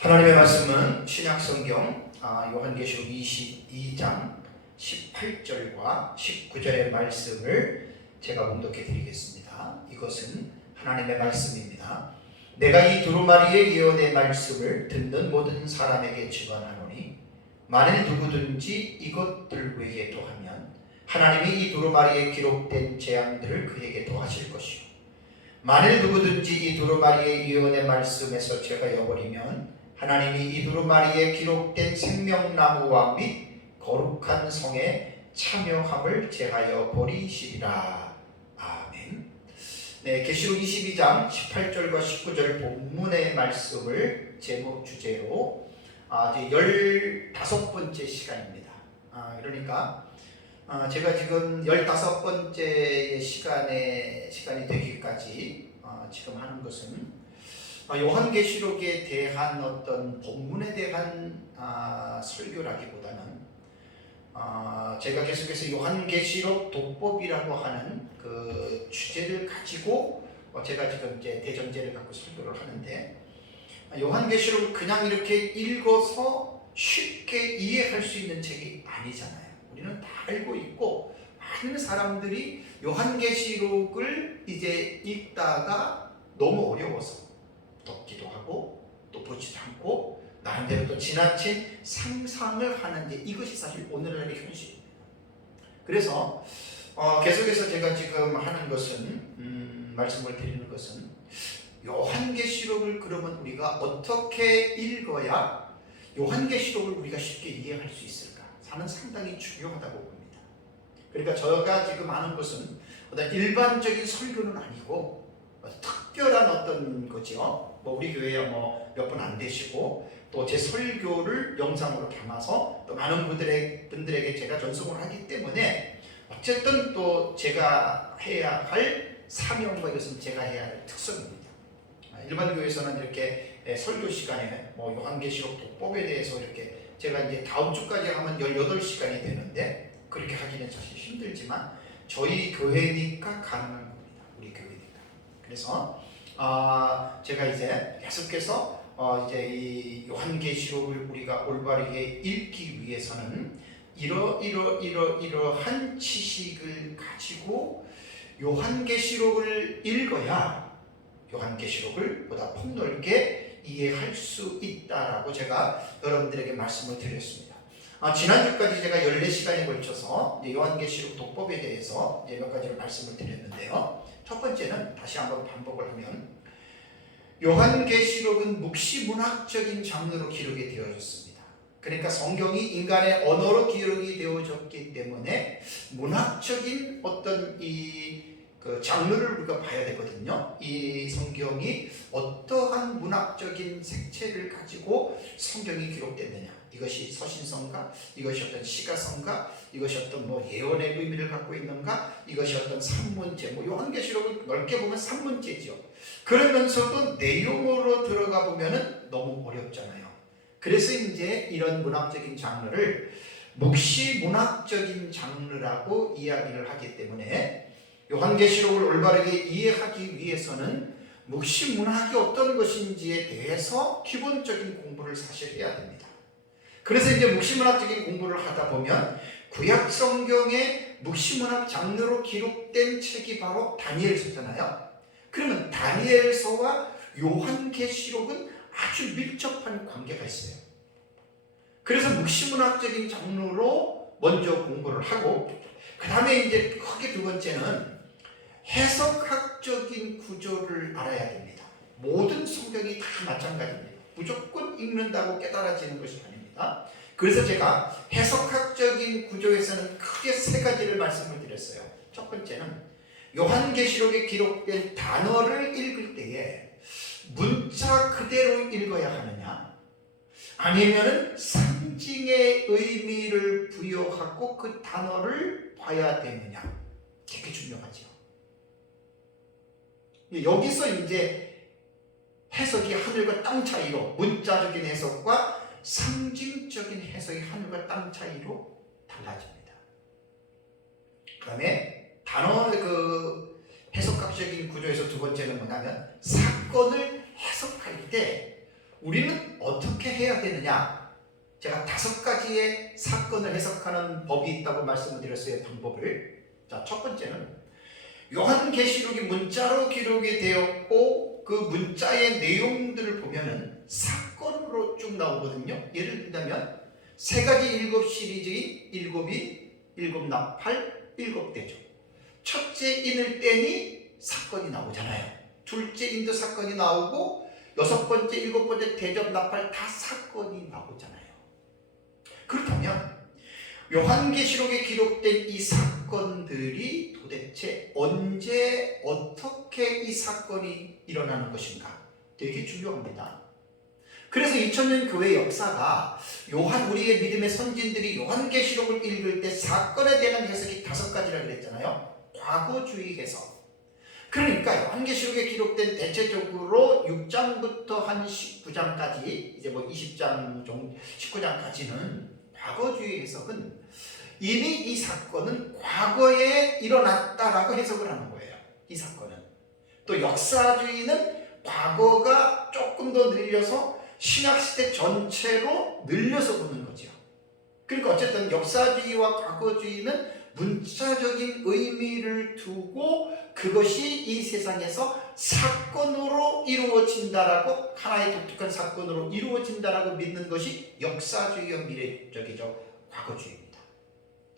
하나님의 말씀은 신약성경 요한계시록 22장 18절과 19절의 말씀을 제가 봉독해 드리겠습니다. 이것은 하나님의 말씀입니다. 내가 이 두루마리의 예언의 말씀을 듣는 모든 사람에게 증언하노니 만일 누구든지 이것들 외에 더하면 하나님이 이 두루마리에 기록된 재앙들을 그에게 더하실 것이요 만일 누구든지 이 두루마리의 예언의 말씀에서 제하여버리면 하나님이 이 두루마리에 기록된 생명나무와 및 거룩한 성에 참여함을 제하여 버리시리라. 아멘. 네, 계시록 22장 18절과 19절 본문의 말씀을 제목 주제로 이제 15번째 시간입니다. 그러니까 제가 지금 15번째 시간이 되기까지 지금 하는 것은 요한계시록에 대한 어떤 본문에 대한 설교라기보다는 제가 계속해서 요한계시록 독법이라고 하는 그 주제를 가지고 제가 지금 이제 대전제를 갖고 설교를 하는데, 요한계시록을 그냥 이렇게 읽어서 쉽게 이해할 수 있는 책이 아니잖아요. 우리는 다 알고 있고 많은 사람들이 요한계시록을 이제 읽다가 너무 어려워서 덮기도 하고 또 보지도 않고 나름대로 또 지나친 상상을 하는데, 이것이 사실 오늘날의 현실입니다. 그래서 계속해서 제가 지금 하는 것은 말씀을 드리는 것은 요한계시록을 그러면 우리가 어떻게 읽어야 요한계시록을 우리가 쉽게 이해할 수 있을까 하는 상당히 중요하다고 봅니다. 그러니까 제가 지금 하는 것은 어떤 일반적인 설교는 아니고 특별한 어떤 거죠. 우리 교회에 몇 분 안 되시고 또 제 설교를 영상으로 담아서 또 많은 분들에게 제가 전송을 하기 때문에 어쨌든 또 제가 해야 할 사명과 이것은 제가 해야 할 특성입니다. 일반 교회에서는 이렇게 설교 시간에 요한계시록 독법에 대해서 이렇게 제가 이제 다음 주까지 하면 18시간이 되는데, 그렇게 하기는 사실 힘들지만 저희 교회니까 가능한 겁니다. 우리 교회니까. 그래서 제가 이제 계속해서 이제 이 요한계시록을 우리가 올바르게 읽기 위해서는 이러한 지식을 가지고 요한계시록을 읽어야 요한계시록을 보다 폭넓게 이해할 수 있다라고 제가 여러분들에게 말씀을 드렸습니다. 지난주까지 제가 14시간에 걸쳐서 요한계시록 독법에 대해서 몇 가지를 말씀을 드렸는데요. 첫 번째는 다시 한번 반복을 하면, 요한계시록은 묵시문학적인 장르로 기록이 되어졌습니다. 그러니까 성경이 인간의 언어로 기록이 되어졌기 때문에 문학적인 어떤 그 장르를 우리가 봐야 되거든요. 이 성경이 어떠한 문학적인 색채를 가지고 성경이 기록됐느냐, 이것이 서신서인가, 이것이 어떤 시가서인가, 이것이 어떤 예언의 의미를 갖고 있는가, 이것이 어떤 산문제, 요한계시록을 넓게 보면 산문제죠. 그러면서도 내용으로 들어가 보면은 너무 어렵잖아요. 그래서 이제 이런 문학적인 장르를 묵시문학적인 장르라고 이야기를 하기 때문에, 요한계시록을 올바르게 이해하기 위해서는 묵시문학이 어떤 것인지에 대해서 기본적인 공부를 사실 해야 됩니다. 그래서 이제 묵시문학적인 공부를 하다 보면 구약 성경의 묵시문학 장르로 기록된 책이 바로 다니엘서잖아요. 그러면 다니엘서와 요한계시록은 아주 밀접한 관계가 있어요. 그래서 묵시문학적인 장르로 먼저 공부를 하고, 그 다음에 이제 크게 두 번째는 해석학적인 구조를 알아야 됩니다. 모든 성경이 다 마찬가지입니다. 무조건 읽는다고 깨달아지는 것이 아닙니다. 그래서 제가 해석학적인 구조에서는 크게 3가지를 말씀을 드렸어요. 첫 번째는 요한계시록에 기록된 단어를 읽을 때에 문자 그대로 읽어야 하느냐, 아니면 상징의 의미를 부여하고 그 단어를 봐야 되느냐, 되게 중요하죠. 여기서 이제 해석이 하늘과 땅 차이로, 문자적인 해석과 상징적인 해석이 하늘과 땅 차이로 달라집니다. 그 다음에 단어 해석학적인 구조에서 두 번째는 뭐냐면, 사건을 해석할 때 우리는 어떻게 해야 되느냐? 제가 5가지의 사건을 해석하는 법이 있다고 말씀을 드렸어요. 방법을. 자, 첫 번째는 요한계시록이 문자로 기록이 되었고 그 문자의 내용들을 보면은 사건으로 쭉 나오거든요. 예를 들자면 3가지 일곱 시리즈인 일곱인, 일곱나팔, 일곱대죠. 첫째 인을 떼니 사건이 나오잖아요. 둘째 인도 사건이 나오고 6번째, 7번째 대접, 나팔 다 사건이 나오잖아요. 그렇다면 요한계시록에 기록된 이 사건들이 도대체 언제 어떻게 이 사건이 일어나는 것인가? 되게 중요합니다. 그래서 2000년 교회 역사가 우리의 믿음의 선진들이 요한계시록을 읽을 때 사건에 대한 해석이 5가지라 그랬잖아요. 과거주의 해석. 그러니까 요한계시록에 기록된 대체적으로 6장부터 한 19장까지 이제 뭐 20장 정도 19장까지는 과거주의 해석은 이미 이 사건은 과거에 일어났다라고 해석을 하는 거예요. 이 사건은. 또 역사주의는 과거가 조금 더 늘려서 신약시대 전체로 늘려서 보는 거죠. 그러니까 어쨌든 역사주의와 과거주의는 문자적인 의미를 두고 그것이 이 세상에서 사건으로 이루어진다라고, 하나의 독특한 사건으로 이루어진다라고 믿는 것이 역사주의와 미래적이죠. 과거주의입니다.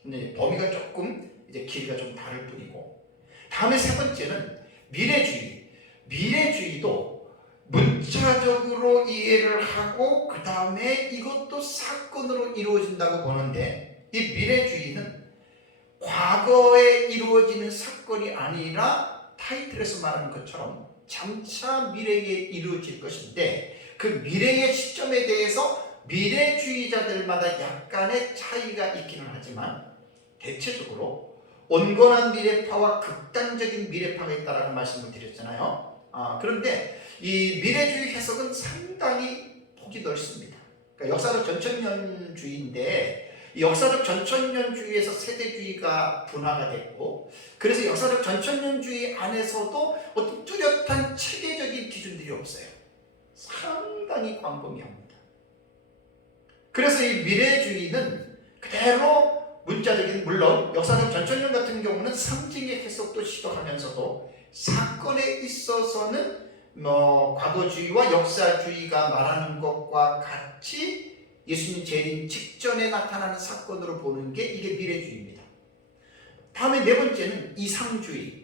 근데 범위가 조금 이제 길이가 좀 다를 뿐이고, 다음에 3번째는 미래주의. 미래주의도 문자적으로 이해를 하고 그 다음에 이것도 사건으로 이루어진다고 보는데, 이 미래주의는 과거에 이루어지는 사건이 아니라 타이틀에서 말하는 것처럼 장차 미래에 이루어질 것인데, 그 미래의 시점에 대해서 미래주의자들마다 약간의 차이가 있기는 하지만 대체적으로 온건한 미래파와 극단적인 미래파가 있다라는 말씀을 드렸잖아요. 그런데 이 미래주의 해석은 상당히 폭이 넓습니다. 그러니까 역사적 전천년주의인데, 이 역사적 전천년주의에서 세대주의가 분화가 됐고, 그래서 역사적 전천년주의 안에서도 어떤 뚜렷한 체계적인 기준들이 없어요. 상당히 광범위합니다. 그래서 이 미래주의는 그대로 문자적인, 물론 역사적 전천년 같은 경우는 상징의 해석도 시도하면서도 사건에 있어서는 과거주의와 역사주의가 말하는 것과 같이 예수님 재림 직전에 나타나는 사건으로 보는 게 이게 미래주의입니다. 다음에 4번째는 이상주의.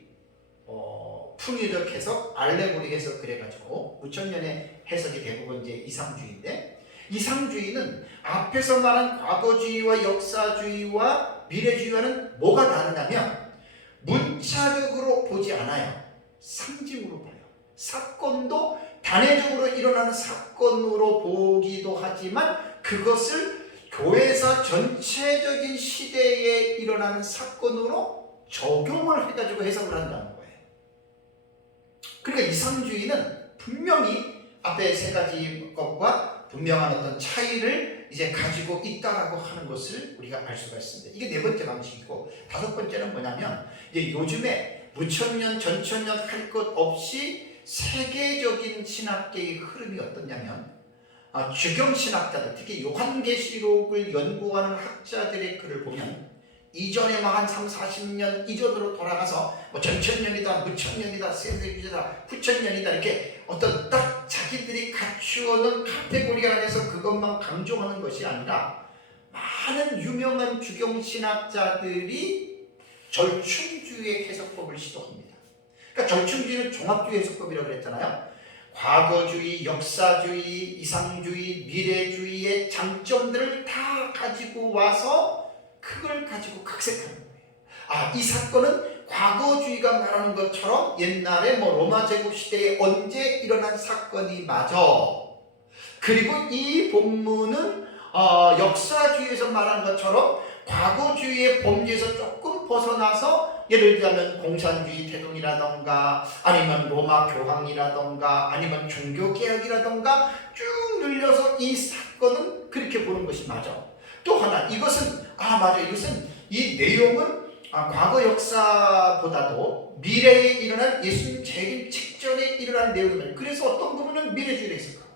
풍유적 해석, 알레고리 해석 그래가지고 5000년의 해석이 대부분 이제 이상주의인데, 이상주의는 앞에서 말한 과거주의와 역사주의와 미래주의와는 뭐가 다르냐면 문자적으로 보지 않아요. 상징으로 봐요. 사건도 단회적으로 일어나는 사건으로 보기도 하지만 그것을 교회사 전체적인 시대에 일어나는 사건으로 적용을 해가지고 해석을 한다는 거예요. 그러니까 이상주의는 분명히 앞에 3가지 것과 분명한 어떤 차이를 이제 가지고 있다라고 하는 것을 우리가 알 수가 있습니다. 이게 4번째 방식이고, 5번째는 뭐냐면 이제 요즘에 무천년, 전천년 할 것 없이 세계적인 신학계의 흐름이 어떻냐면, 주경신학자들, 특히 요한계시록을 연구하는 학자들의 글을 보면 이전에 한 30-40년 이전으로 돌아가서 전천년이다, 무천년이다, 세대주의다, 후천년이다, 이렇게 어떤 딱 자기들이 갖추어놓은 카테고리 안에서 그것만 강조하는 것이 아니라 많은 유명한 주경신학자들이 절충주의 해석법을 시도합니다. 그러니까 절충주의는 종합주의 해석법이라고 그랬잖아요. 과거주의, 역사주의, 이상주의, 미래주의의 장점들을 다 가지고 와서 그걸 가지고 각색하는 거예요. 이 사건은 과거주의가 말하는 것처럼 옛날에 로마 제국 시대에 언제 일어난 사건이 맞아. 그리고 이 본문은 역사주의에서 말한 것처럼 과거주의의 범주에서 조금 벗어나서, 예를 들자면 공산주의 태동이라던가 아니면 로마 교황이라던가 아니면 종교개혁이라던가 쭉 늘려서 이 사건은 그렇게 보는 것이 맞아. 또 하나, 이것은 맞아, 이것은 이 내용은 과거 역사보다도 미래에 일어날 예수님 재림 직전에 일어난 내용입니다. 그래서 어떤 부분은 미래주의를 해석하고,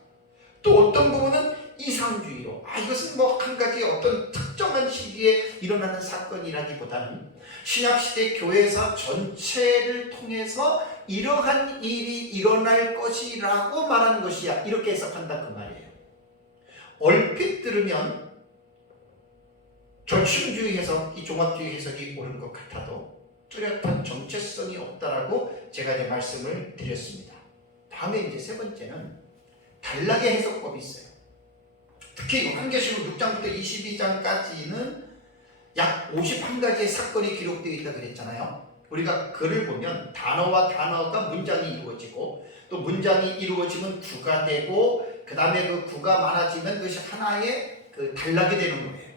또 어떤 부분은 이상주의로 이것은 뭐 한 가지 어떤 특정한 시기에 일어나는 사건이라기보다는 신약시대 교회사 전체를 통해서 이러한 일이 일어날 것이라고 말하는 것이야, 이렇게 해석한다 그 말이에요. 얼핏 들으면 절충주의 해석, 이 종합주의 해석이 옳은 것 같아도 뚜렷한 정체성이 없다라고 제가 이제 말씀을 드렸습니다. 다음에 이제 세 번째는 단락의 해석법이 있어요. 특히 요한계시록 6장부터 22장까지는 약 51가지의 사건이 기록되어 있다 그랬잖아요. 우리가 글을 보면 단어와 단어가 문장이 이루어지고, 또 문장이 이루어지면 구가 되고, 그 다음에 그 구가 많아지면 그것이 하나의 그 단락이 되는 거예요.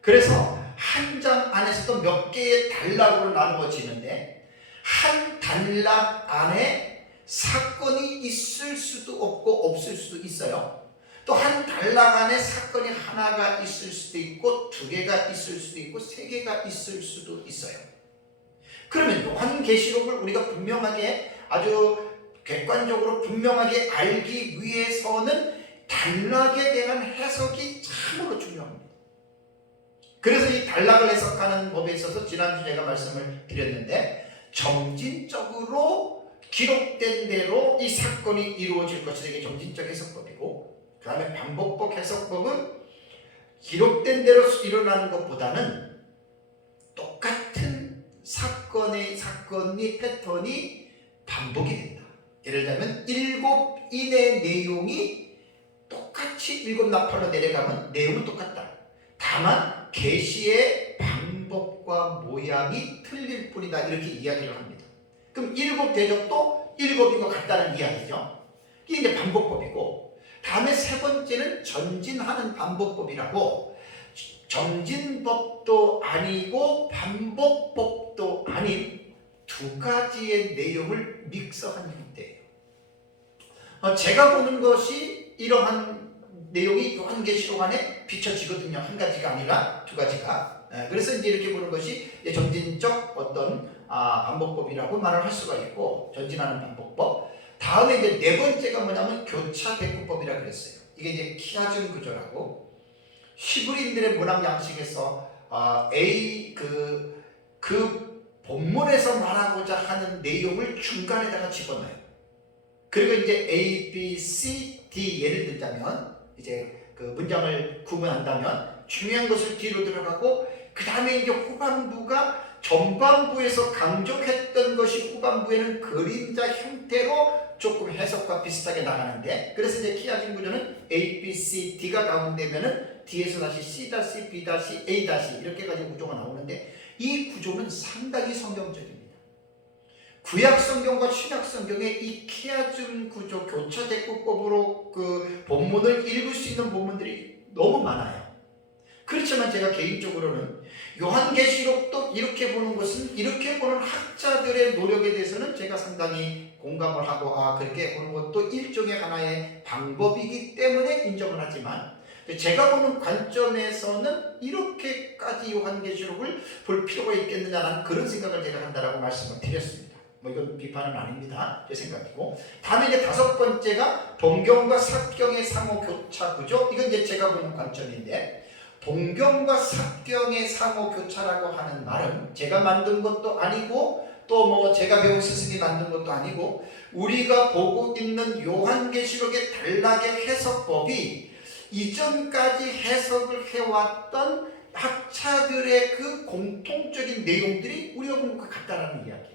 그래서 한 장 안에서도 몇 개의 단락으로 나누어지는데, 한 단락 안에 사건이 있을 수도 없고 없을 수도 있어요. 또 한 단락 안에 사건이 하나가 있을 수도 있고, 두 개가 있을 수도 있고, 세 개가 있을 수도 있어요. 그러면 요한계시록을 우리가 분명하게, 아주 객관적으로 분명하게 알기 위해서는 단락에 대한 해석이 참으로 중요합니다. 그래서 이 단락을 해석하는 법에 있어서 지난주 제가 말씀을 드렸는데, 점진적으로 기록된 대로 이 사건이 이루어질 것이 이게 점진적 해석법이고, 그 다음에 반복법 해석법은 기록된 대로 일어나는 것보다는 똑같은 사건이 패턴이 반복이 된다. 예를 들면 7인의 내용이 똑같이 7나팔로 내려가면 내용은 똑같다. 다만 계시의 방법과 모양이 틀릴 뿐이다, 이렇게 이야기를 합니다. 그럼 7 대접도 7인 것 같다는 이야기죠. 이게 이제 반복법이고, 다음에 세 번째는 전진하는 반복법이라고, 전진법도 아니고 반복법도 아닌 두 가지의 내용을 믹서한 형태예요. 제가 보는 것이 이러한 내용이 요한계시록 안에 비춰지거든요. 한 가지가 아니라 두 가지가. 그래서 이제 이렇게 보는 것이 점진적 어떤 반복법이라고 말을 할 수가 있고, 전진하는 반복법. 다음에 이제 네 번째가 뭐냐면 교차 대꾸법이라 그랬어요. 이게 이제 키아즘 구조라고, 히브리인들의 문학 양식에서 그 본문에서 말하고자 하는 내용을 중간에다가 집어넣어요. 그리고 이제 A, B, C, D 예를 들자면 이제 그 문장을 구분한다면 중요한 것을 뒤로 들어가고, 그 다음에 이제 후반부가 전반부에서 강조했던 것이 후반부에는 그림자 형태로 조금 해석과 비슷하게 나가는데, 그래서 이제 키아즘 구조는 A, B, C, D가 가운데면은 D에서 다시 C, B, A 이렇게 가지고 구조가 나오는데, 이 구조는 상당히 성경적입니다. 구약 성경과 신약 성경의 이 키아즘 구조, 교차 대꾸법으로 그 본문을 읽을 수 있는 본문들이 너무 많아요. 그렇지만 제가 개인적으로는 요한계시록도 이렇게 보는 것은, 이렇게 보는 학자들의 노력에 대해서는 제가 상당히 공감을 하고, 그렇게 보는 것도 일종의 하나의 방법이기 때문에 인정을 하지만, 제가 보는 관점에서는 이렇게까지 요한계시록을 볼 필요가 있겠느냐라는 그런 생각을 제가 한다라고 말씀을 드렸습니다. 이건 비판은 아닙니다. 제 생각이고. 다음에 이제 다섯 번째가 동경과 삽경의 상호 교차 구조. 이건 이제 제가 보는 관점인데, 동경과 삽경의 상호 교차라고 하는 말은 제가 만든 것도 아니고, 또 뭐 제가 배운 스승이 만든 것도 아니고, 우리가 보고 있는 요한계시록의 단락의 해석법이 이전까지 해석을 해왔던 학자들의 그 공통적인 내용들이 우리가 본 것 같다라는 이야기예요.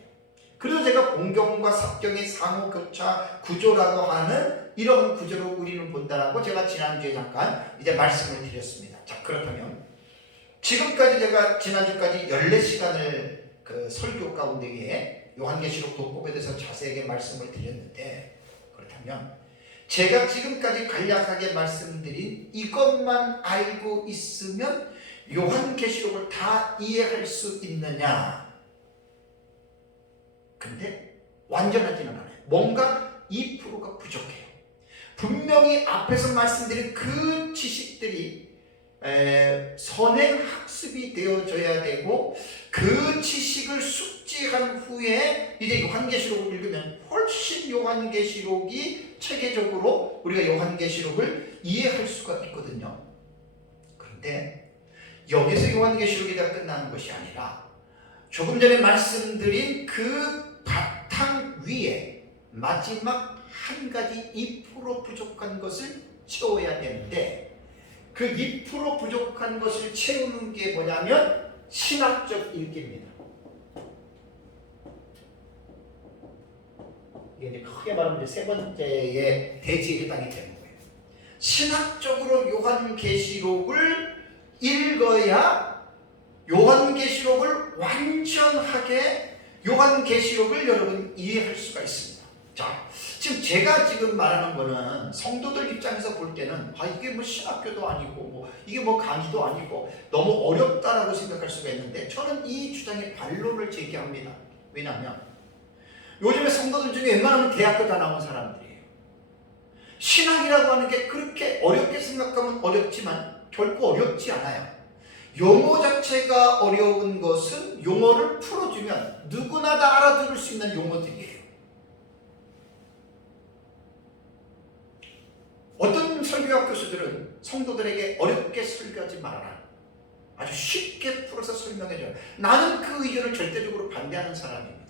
그래서 제가 동경과 삽경의 상호 교차 구조라고 하는 이런 구조로 우리는 본다라고 제가 지난주에 잠깐 이제 말씀을 드렸습니다. 자, 그렇다면 지금까지 제가 지난주까지 14시간을 그 설교 가운데에 요한계시록 독법에 대해서 자세하게 말씀을 드렸는데, 그렇다면 제가 지금까지 간략하게 말씀드린 이것만 알고 있으면 요한계시록을 다 이해할 수 있느냐? 근데 완전하지는 않아요. 뭔가 2%가 부족해요. 분명히 앞에서 말씀드린 그 지식들이 선행 학습이 되어져야 되고, 그 지식을 숙지한 후에 이제 요한계시록을 읽으면 훨씬 요한계시록이 체계적으로 우리가 요한계시록을 이해할 수가 있거든요. 그런데 여기서 요한계시록이 다 끝나는 것이 아니라 조금 전에 말씀드린 그 바탕 위에 마지막 한 가지 2% 부족한 것을 채워야 되는데, 그 2% 부족한 것을 채우는 게 뭐냐면 신학적 읽기입니다. 이게 이제 크게 말하면 이제 세 번째의 대지에 해당이 되는 거예요. 신학적으로 요한계시록을 읽어야 요한계시록을 완전하게 요한계시록을 여러분 이해할 수가 있습니다. 자, 제가 지금 말하는 거는 성도들 입장에서 볼 때는 이게 뭐 신학교도 아니고 뭐 이게 뭐 강의도 아니고 너무 어렵다라고 생각할 수가 있는데, 저는 이 주장에 반론을 제기합니다. 왜냐하면 요즘에 성도들 중에 웬만하면 대학교 다 나온 사람들이에요. 신학이라고 하는 게 그렇게 어렵게 생각하면 어렵지만 결코 어렵지 않아요. 용어 자체가 어려운 것은 용어를 풀어주면 누구나 다 알아들을 수 있는 용어들이에요. 어떤 설교학 교수들은 성도들에게 어렵게 설교하지 말아라, 아주 쉽게 풀어서 설명해줘요. 나는 그 의견을 절대적으로 반대하는 사람입니다.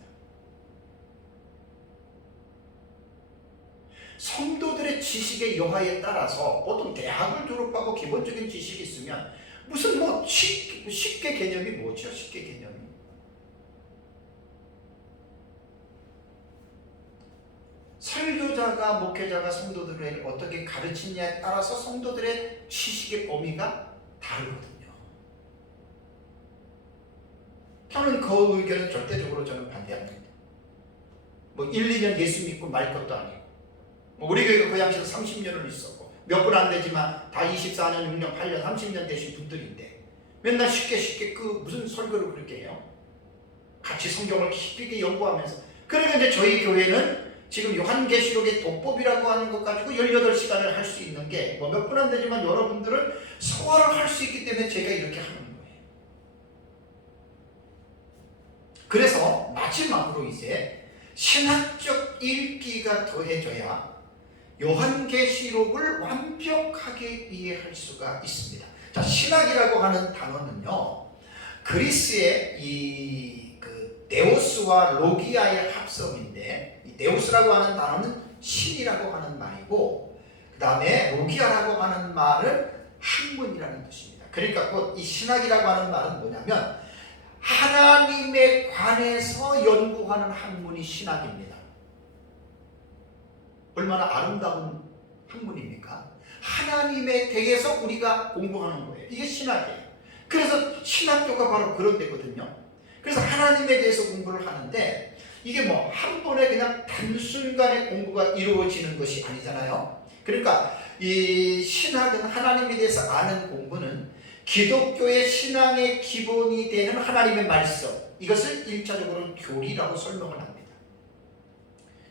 성도들의 지식의 여하에 따라서 보통 대학을 졸업하고 기본적인 지식이 있으면 무슨 뭐 쉽게 개념이 뭐죠? 쉽게 개념이 설교자가 목회자가 성도들을 어떻게 가르치냐에 따라서 성도들의 지식의 범위가 다르거든요. 저는 그 의견은 절대적으로 저는 반대합니다. 뭐 1, 2년 예수 믿고 말 것도 아니고, 뭐 우리 교회가 고양시에서 30년을 있었고 몇 분 안 되지만 다 24년, 6년, 8년, 30년 되신 분들인데 맨날 쉽게 그 무슨 설교를 그렇게 해요? 같이 성경을 깊이 있게 연구하면서. 그러니까 이제 저희 교회는 지금 요한계시록의 도법이라고 하는 것 가지고 18시간을 할 수 있는 게 뭐 몇 분 안 되지만 여러분들은 소화를 할 수 있기 때문에 제가 이렇게 하는 거예요. 그래서 마지막으로 이제 신학적 읽기가 더해져야 요한계시록을 완벽하게 이해할 수가 있습니다. 자, 신학이라고 하는 단어는요, 그리스의 네오스와 로기아의 합성인데, 이 네오스라고 하는 단어는 신이라고 하는 말이고, 그 다음에 로기아라고 하는 말은 학문이라는 뜻입니다. 그러니까 이 신학이라고 하는 말은 뭐냐면 하나님에 관해서 연구하는 학문이 신학입니다. 얼마나 아름다운 학문입니까? 하나님에 대해서 우리가 공부하는 거예요. 이게 신학이에요. 그래서 신학교가 바로 그런 데거든요. 그래서 하나님에 대해서 공부를 하는데, 이게 뭐 한 번에 그냥 단순간에 공부가 이루어지는 것이 아니잖아요. 그러니까 이 신학은, 하나님에 대해서 아는 공부는 기독교의 신앙의 기본이 되는 하나님의 말씀, 이것을 1차적으로는 교리라고 설명을 합니다.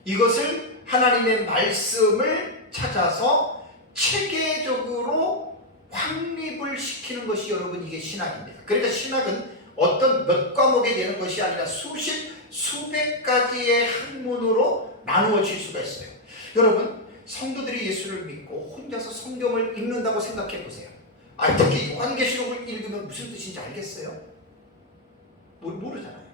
이것을 하나님의 말씀을 찾아서 체계적으로 확립을 시키는 것이 여러분 이게 신학입니다. 그러니까 신학은 어떤 몇 과목에 되는 것이 아니라 수백 가지의 학문으로 나누어질 수가 있어요. 여러분, 성도들이 예수를 믿고 혼자서 성경을 읽는다고 생각해 보세요. 특히 요한계시록을 읽으면 무슨 뜻인지 알겠어요? 모르잖아요.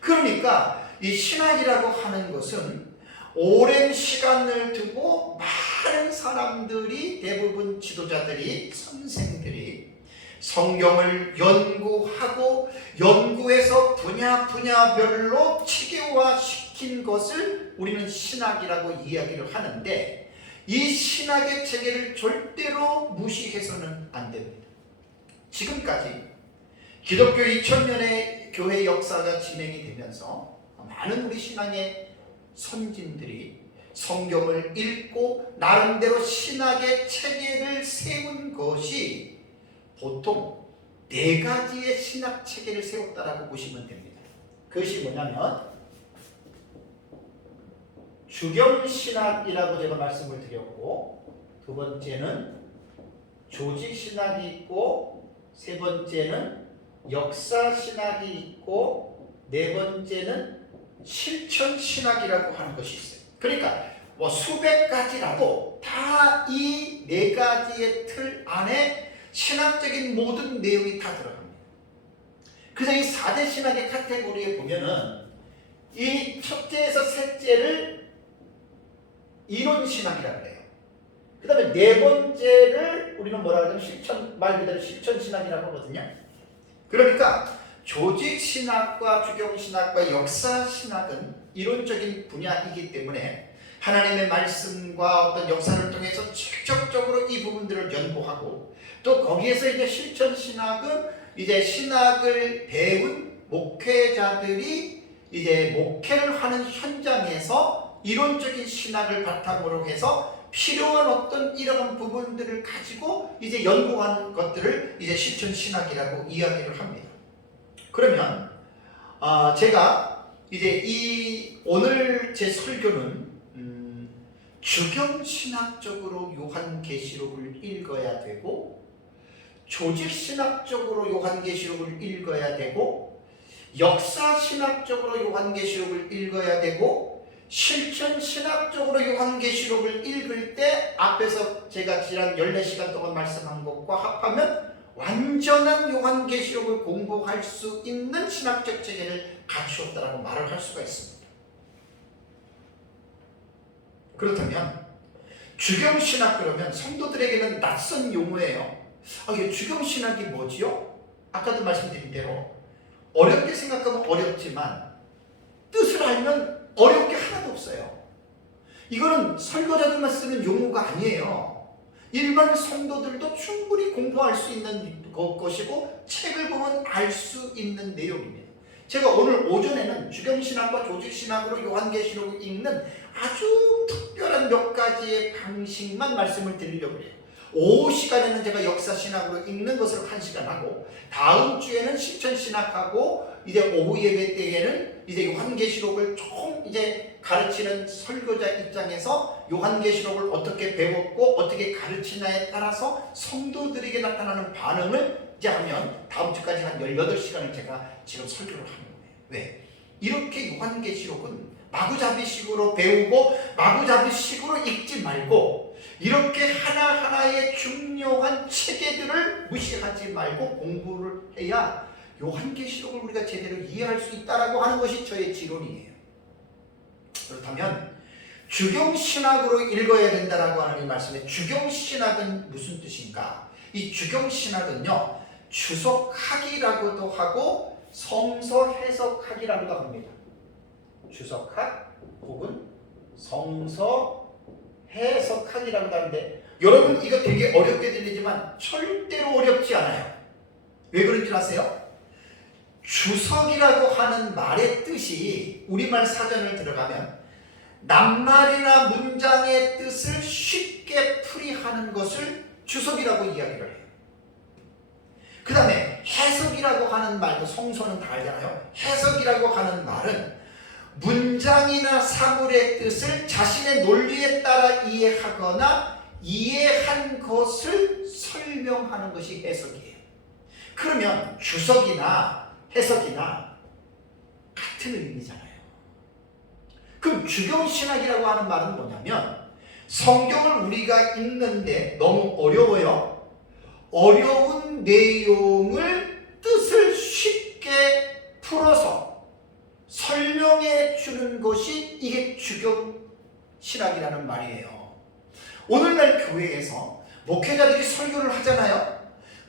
그러니까 이 신학이라고 하는 것은 오랜 시간을 두고 많은 사람들이, 대부분 지도자들이, 선생들이 성경을 연구하고 연구해서 분야별로 체계화시킨 것을 우리는 신학이라고 이야기를 하는데, 이 신학의 체계를 절대로 무시해서는 안 됩니다. 지금까지 기독교 2000년의 교회 역사가 진행이 되면서 많은 우리 신앙의 선진들이 성경을 읽고 나름대로 신학의 체계를 세운 것이 보통 4가지의 신학 체계를 세웠다라고 보시면 됩니다. 그것이 뭐냐면 주경신학이라고 제가 말씀을 드렸고, 두 번째는 조직신학이 있고, 세 번째는 역사신학이 있고, 네 번째는 실천신학이라고 하는 것이 있어요. 그러니까 뭐 수백 가지라도 다 이 네 가지의 틀 안에 신학적인 모든 내용이 다 들어갑니다. 그래서 이 4대 신학의 카테고리에 보면은 이 첫째에서 셋째를 이론신학이라고 해요. 그 다음에 네 번째를 우리는 뭐라 그러냐면 실천, 말 그대로 실천신학이라고 하거든요. 그러니까 조직신학과 주경신학과 역사신학은 이론적인 분야이기 때문에 하나님의 말씀과 어떤 역사를 통해서 직접적으로 이 부분들을 연구하고, 또 거기에서 이제 실천신학은 이제 신학을 배운 목회자들이 이제 목회를 하는 현장에서 이론적인 신학을 바탕으로 해서 필요한 어떤 이러한 부분들을 가지고 이제 연구하는 것들을 이제 실천신학이라고 이야기를 합니다. 그러면 제가 이제 이 오늘 제 설교는 주경신학적으로 요한계시록을 읽어야 되고, 조직신학적으로 요한계시록을 읽어야 되고, 역사신학적으로 요한계시록을 읽어야 되고, 실천신학적으로 요한계시록을 읽을 때 앞에서 제가 지난 14시간 동안 말씀한 것과 합하면 완전한 요한계시록을 공부할 수 있는 신학적 체계를 갖추었다라고 말을 할 수가 있습니다. 그렇다면 주경신학 그러면 성도들에게는 낯선 용어예요. 이게 주경신학이 뭐지요? 아까도 말씀드린 대로 어렵게 생각하면 어렵지만 뜻을 알면 어려울 게 하나도 없어요. 이거는 설교자들만 쓰는 용어가 아니에요. 일반 성도들도 충분히 공부할 수 있는 것이고 책을 보면 알 수 있는 내용입니다. 제가 오늘 오전에는 주경신학과 조직신학으로 요한계시록을 읽는 아주 특별한 몇 가지의 방식만 말씀을 드리려고 해요. 오후 시간에는 제가 역사신학으로 읽는 것을 1시간 하고, 다음 주에는 실천신학하고, 이제 오후 예배 때에는 이제 요한계시록을 총 이제 가르치는 설교자 입장에서 요한계시록을 어떻게 배웠고 어떻게 가르치냐에 따라서 성도들에게 나타나는 반응을 이제 하면 다음 주까지 한 18시간을 제가 지금 설교를 하는 거예요. 왜? 이렇게 요한계시록은 마구잡이식으로 배우고 마구잡이식으로 읽지 말고 이렇게 하나하나의 중요한 체계들을 무시하지 말고 공부를 해야 요한계시록을 우리가 제대로 이해할 수 있다라고 하는 것이 저의 지론이에요. 그렇다면 주경신학으로 읽어야 된다라고 하는 이 말씀에 주경신학은 무슨 뜻인가? 이 주경신학은요, 주석학이라고도 하고 성서 해석학이라고도 합니다. 주석학 혹은 성서 해석학이라고도 하는데, 여러분 이거 되게 어렵게 들리지만 절대로 어렵지 않아요. 왜 그런 줄 아세요? 주석이라고 하는 말의 뜻이 우리말 사전을 들어가면 낱말이나 문장의 뜻을 쉽게 풀이하는 것을 주석이라고 이야기를 해요. 그 다음에 해석이라고 하는 말도 성서는 다 알잖아요. 해석이라고 하는 말은 문장이나 사물의 뜻을 자신의 논리에 따라 이해하거나 이해한 것을 설명하는 것이 해석이에요. 그러면 주석이나 해석이나 같은 의미잖아요. 그럼 주경신학이라고 하는 말은 뭐냐면, 성경을 우리가 읽는데 너무 어려워요. 어려운 내용을 뜻을 쉽게 풀어서 설명해 주는 것이 이게 주경신학이라는 말이에요. 오늘날 교회에서 목회자들이 설교를 하잖아요.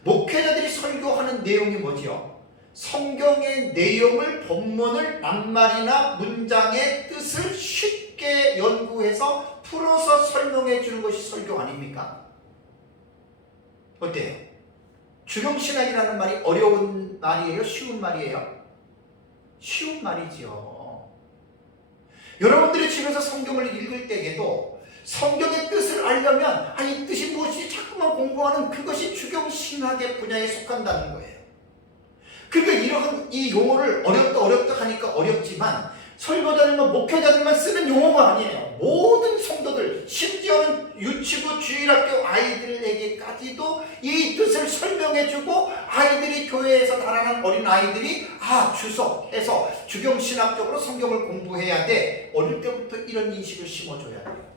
목회자들이 설교하는 내용이 뭐지요? 성경의 내용을, 본문을 낱말이나 문장의 뜻을 쉽게 연구해서 풀어서 설명해 주는 것이 설교 아닙니까? 어때요? 주경신학이라는 말이 어려운 말이에요? 쉬운 말이에요? 쉬운 말이죠. 여러분들이 집에서 성경을 읽을 때에도 성경의 뜻을 알려면 이 뜻이 무엇인지 자꾸만 공부하는 그것이 주경신학의 분야에 속한다는 거예요. 그러니까 이런 이 용어를 어렵다 하니까 어렵지만 설교자들만 목회자들만 쓰는 용어가 아니에요. 모든 성도들, 심지어는 유치부 주일학교 아이들에게까지도 이 뜻을 설명해주고 아이들이 교회에서 자라는 어린 아이들이 주석해서 주경신학적으로 성경을 공부해야 돼. 어릴 때부터 이런 인식을 심어줘야 돼요.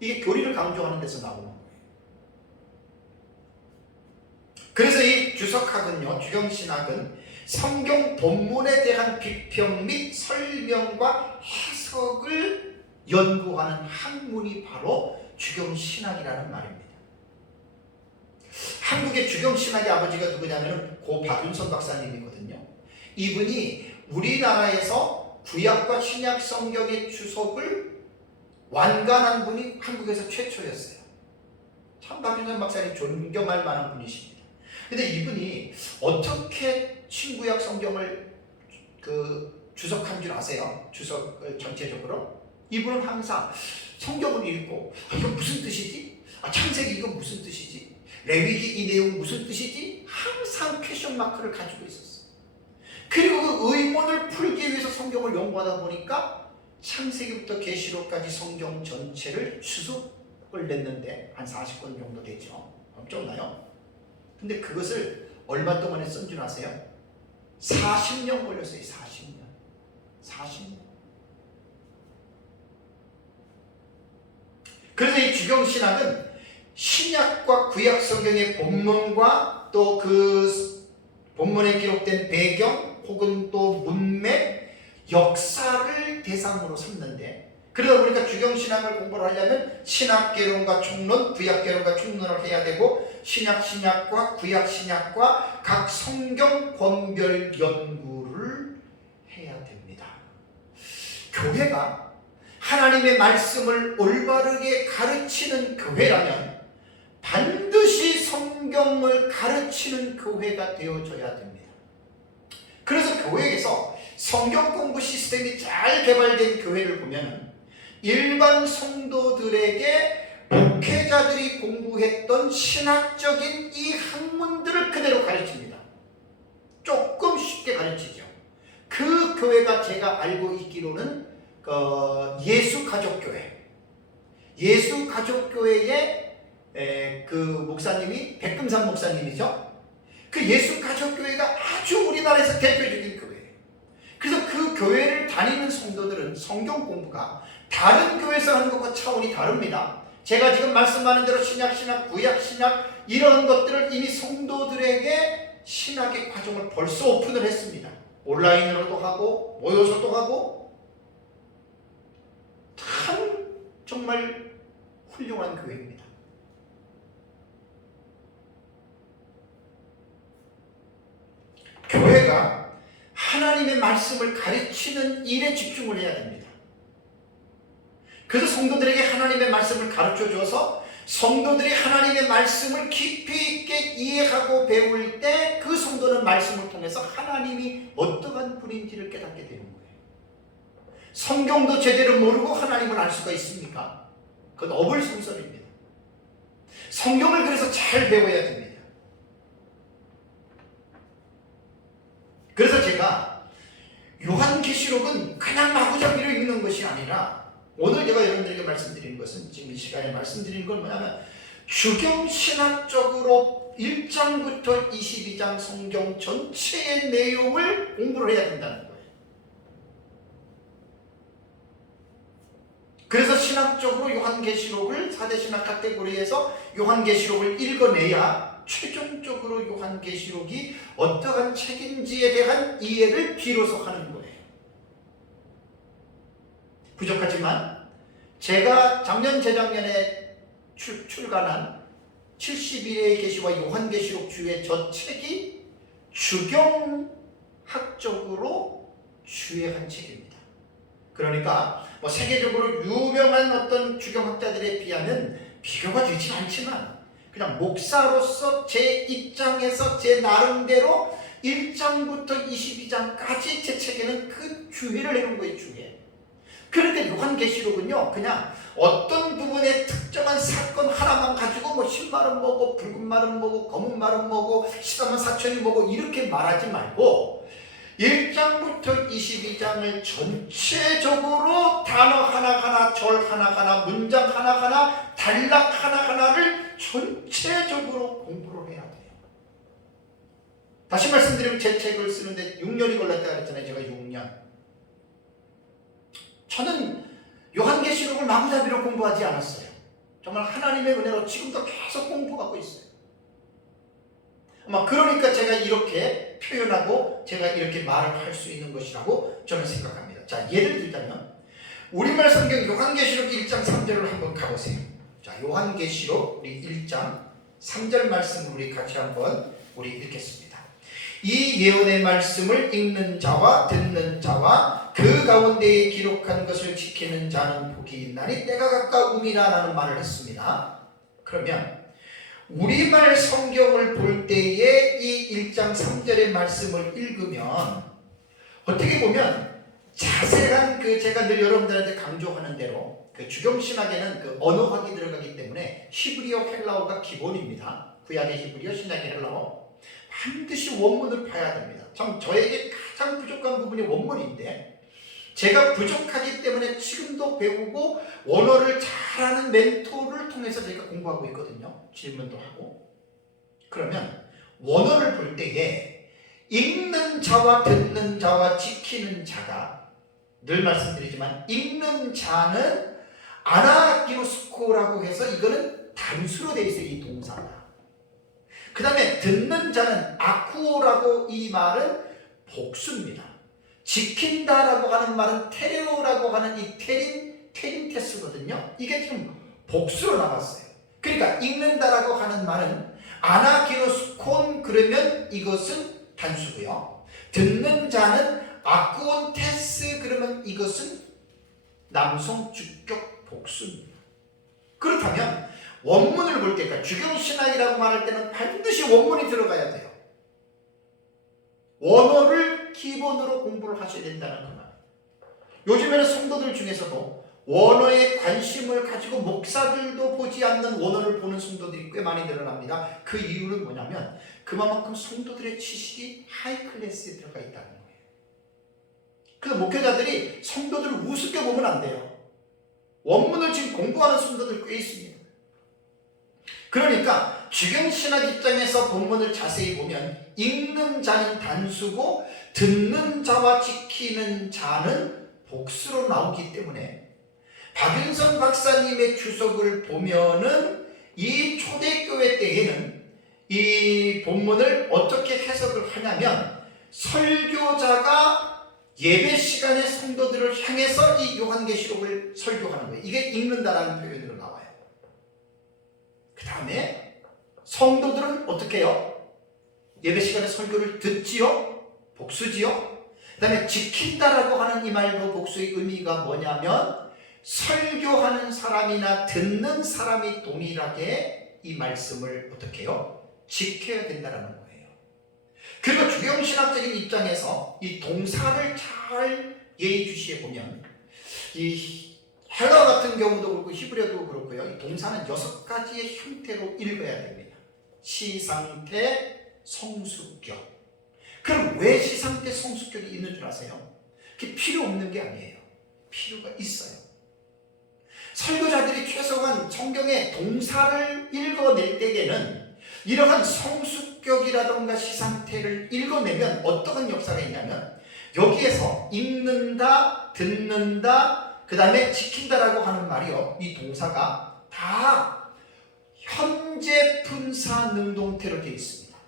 이게 교리를 강조하는 데서 나오는 거예요. 그래서 이 주석학은요, 주경신학은 성경 본문에 대한 비평 및 설명과 해석을 연구하는 학문이 바로 주경신학이라는 말입니다. 한국의 주경신학의 아버지가 누구냐면 고 박윤선 박사님이거든요. 이분이 우리나라에서 구약과 신약 성경의 주석을 완간한 분이 한국에서 최초였어요. 참 박윤선 박사님 존경할 만한 분이십니다. 근데 이분이 어떻게 신구약 성경을 주석한 줄 아세요? 주석을 전체적으로? 이분은 항상 성경을 읽고 이거 무슨 뜻이지? 창세기 이거 무슨 뜻이지? 레위기 이 내용 무슨 뜻이지? 항상 퀘션 마크를 가지고 있었어요. 그리고 그 의문을 풀기 위해서 성경을 연구하다 보니까 창세기부터 계시록까지 성경 전체를 주석을 냈는데 한 40권 정도 되죠. 엄청나요? 근데 그것을 얼마 동안에 쓴 줄 아세요? 40년 걸렸어요. 40년. 그래서 이 주경신학은 신약과 구약 성경의 본문과 또 그 본문에 기록된 배경 혹은 또 문맥, 역사를 대상으로 삼는데, 그러다 보니까 주경신학을 공부를 하려면 신학개론과 총론, 구약개론과 총론을 해야 되고 신약과 구약신약과 각 성경 권별 연구를 해야 됩니다. 교회가 하나님의 말씀을 올바르게 가르치는 교회라면 반드시 성경을 가르치는 교회가 되어져야 됩니다. 그래서 교회에서 성경 공부 시스템이 잘 개발된 교회를 보면 일반 성도들에게 목회자들이 공부했던 신학적인 이 학문들을 그대로 가르칩니다. 조금 쉽게 가르치죠. 그 교회가 제가 알고 있기로는 예수가족교회. 예수가족교회의 그 목사님이 백금산 목사님이죠. 그 예수가족교회가 아주 우리나라에서 대표적인 교회예요. 그래서 그 교회를 다니는 성도들은 성경 공부가 다른 교회에서 하는 것과 차원이 다릅니다. 제가 지금 말씀하는 대로 신약신학, 구약신학 이런 것들을 이미 성도들에게 신학의 과정을 벌써 오픈을 했습니다. 온라인으로도 하고 모여서도 하고 참 정말 훌륭한 교회입니다. 교회가 하나님의 말씀을 가르치는 일에 집중을 해야 됩니다. 그래서 성도들에게 하나님의 말씀을 가르쳐 줘서 성도들이 하나님의 말씀을 깊이 있게 이해하고 배울 때 그 성도는 말씀을 통해서 하나님이 어떠한 분인지를 깨닫게 되는 거예요. 성경도 제대로 모르고 하나님을 알 수가 있습니까? 그건 어불성설입니다. 성경을 그래서 잘 배워야 됩니다. 그래서 제가 요한계시록은 그냥 마구잡이로 읽는 것이 아니라 오늘 제가 여러분들에게 말씀드리는 것은 지금 이 시간에 말씀드리는 건 뭐냐면 주경신학적으로 1장부터 22장 성경 전체의 내용을 공부를 해야 된다는 거예요. 그래서 신학적으로 요한계시록을 4대 신학 카테고리에서 요한계시록을 읽어내야 최종적으로 요한계시록이 어떠한 책인지에 대한 이해를 비로소 하는 거예요. 부족하지만 제가 작년 재작년에 출간한 71회의 계시와 요한계시록 주의 저 책이 주경학적으로 주의한 책입니다. 그러니까 뭐 세계적으로 유명한 어떤 주경학자들에 비하면 비교가 되지 않지만 그냥 목사로서 제 입장에서 제 나름대로 1장부터 22장까지 제 책에는 그 주의를 해놓은 거예요. 주의. 그런데 요한계시록은요 그냥 어떤 부분의 특정한 사건 하나만 가지고 뭐 흰말은 뭐고 붉은 말은 뭐고 검은 말은 뭐고 시다만 사천이 뭐고 이렇게 말하지 말고 1장부터 22장을 전체적으로 단어 하나하나 절 하나하나 문장 하나하나 다 단락 하나하나를 전체적으로 공부를 해야 돼요. 다시 말씀드리면 제 책을 쓰는데 6년이 걸렸다 그랬잖아요. 제가 6년. 저는 요한계시록을 마구잡이로 공부하지 않았어요. 정말 하나님의 은혜로 지금도 계속 공부하고 있어요. 그러니까 제가 이렇게 표현하고 제가 이렇게 말을 할 수 있는 것이라고 저는 생각합니다. 자, 예를 들자면 우리말 성경 요한계시록 1장 3절을 한번 가보세요. 자, 요한계시록 우리 1장 3절 말씀을 우리 같이 한번 읽겠습니다. 이 예언의 말씀을 읽는 자와 듣는 자와 그 가운데에 기록한 것을 지키는 자는 복이 있나니 때가 가까움이라 라는 말을 했습니다. 그러면 우리말 성경을 볼 때에 이 1장 3절의 말씀을 읽으면 어떻게 보면 자세한 제가 늘 여러분들한테 강조하는 대로 주경신학에는 언어학이 들어가기 때문에 히브리어 헬라어가 기본입니다. 구약의 히브리어, 신약의 헬라어 반드시 원문을 봐야 됩니다. 참 저에게 가장 부족한 부분이 원문인데 제가 부족하기 때문에 지금도 배우고 원어를 잘하는 멘토를 통해서 제가 공부하고 있거든요. 질문도 하고. 그러면 원어를 볼 때에 읽는 자와 듣는 자와 지키는 자가 늘 말씀드리지만 읽는 자는 아나기노스코라고 해서 이거는 단수로 되어 있어요. 이 동사가. 그 다음에 듣는 자는 아쿠오라고 이 말은 복수입니다. 지킨다라고 하는 말은 테레오라고 하는 이 테린테스거든요. 이게 지금 복수로 나왔어요. 그러니까 읽는다라고 하는 말은 아나기노스콘 그러면 이것은 단수고요. 듣는 자는 아쿠온테스 그러면 이것은 남성 주격 복수입니다. 그렇다면 원문을 볼 때, 주경신학이라고 말할 때는 반드시 원문이 들어가야 돼요. 원어를 기본으로 공부를 하셔야 된다는 그 말. 요즘에는 성도들 중에서도 원어에 관심을 가지고 목사들도 보지 않는 원어를 보는 성도들이 꽤 많이 늘어납니다. 그 이유는 뭐냐면 그만큼 성도들의 지식이 하이 클래스에 들어가 있다는 거예요. 그래서 목회자들이 성도들을 우습게 보면 안 돼요. 원문을 지금 공부하는 성도들 꽤 있습니다. 그러니까 주경신학 입장에서 본문을 자세히 보면 읽는 자는 단수고 듣는 자와 지키는 자는 복수로 나오기 때문에 박윤선 박사님의 주석을 보면은 이 초대교회 때에는 이 본문을 어떻게 해석을 하냐면 설교자가 예배 시간에 성도들을 향해서 이 요한계시록을 설교하는 거예요. 이게 읽는다라는 표현으로 나와요. 그 다음에 성도들은 어떻게 해요? 예배 시간에 설교를 듣지요? 복수지요? 그 다음에 지킨다라고 하는 이 말과 복수의 의미가 뭐냐면 설교하는 사람이나 듣는 사람이 동일하게 이 말씀을 어떻게 해요? 지켜야 된다는 거예요. 그리고 주경신학적인 입장에서 이 동사를 잘 예의주시해 보면 이 헬라어 같은 경우도 그렇고 히브리어도 그렇고요. 이 동사는 6가지의 형태로 읽어야 됩니다. 시상태, 성수격. 그럼 왜 시상태, 성수격이 있는 줄 아세요? 그게 필요 없는 게 아니에요. 필요가 있어요. 설교자들이 최소한 성경의 동사를 읽어낼 때에는 이러한 성수격이라던가 시상태를 읽어내면 어떠한 역사가 있냐면 여기에서 읽는다, 듣는다, 그 다음에 지킨다라고 하는 말이요. 이 동사가 다 현재 분사 능동태로 되어 있습니다.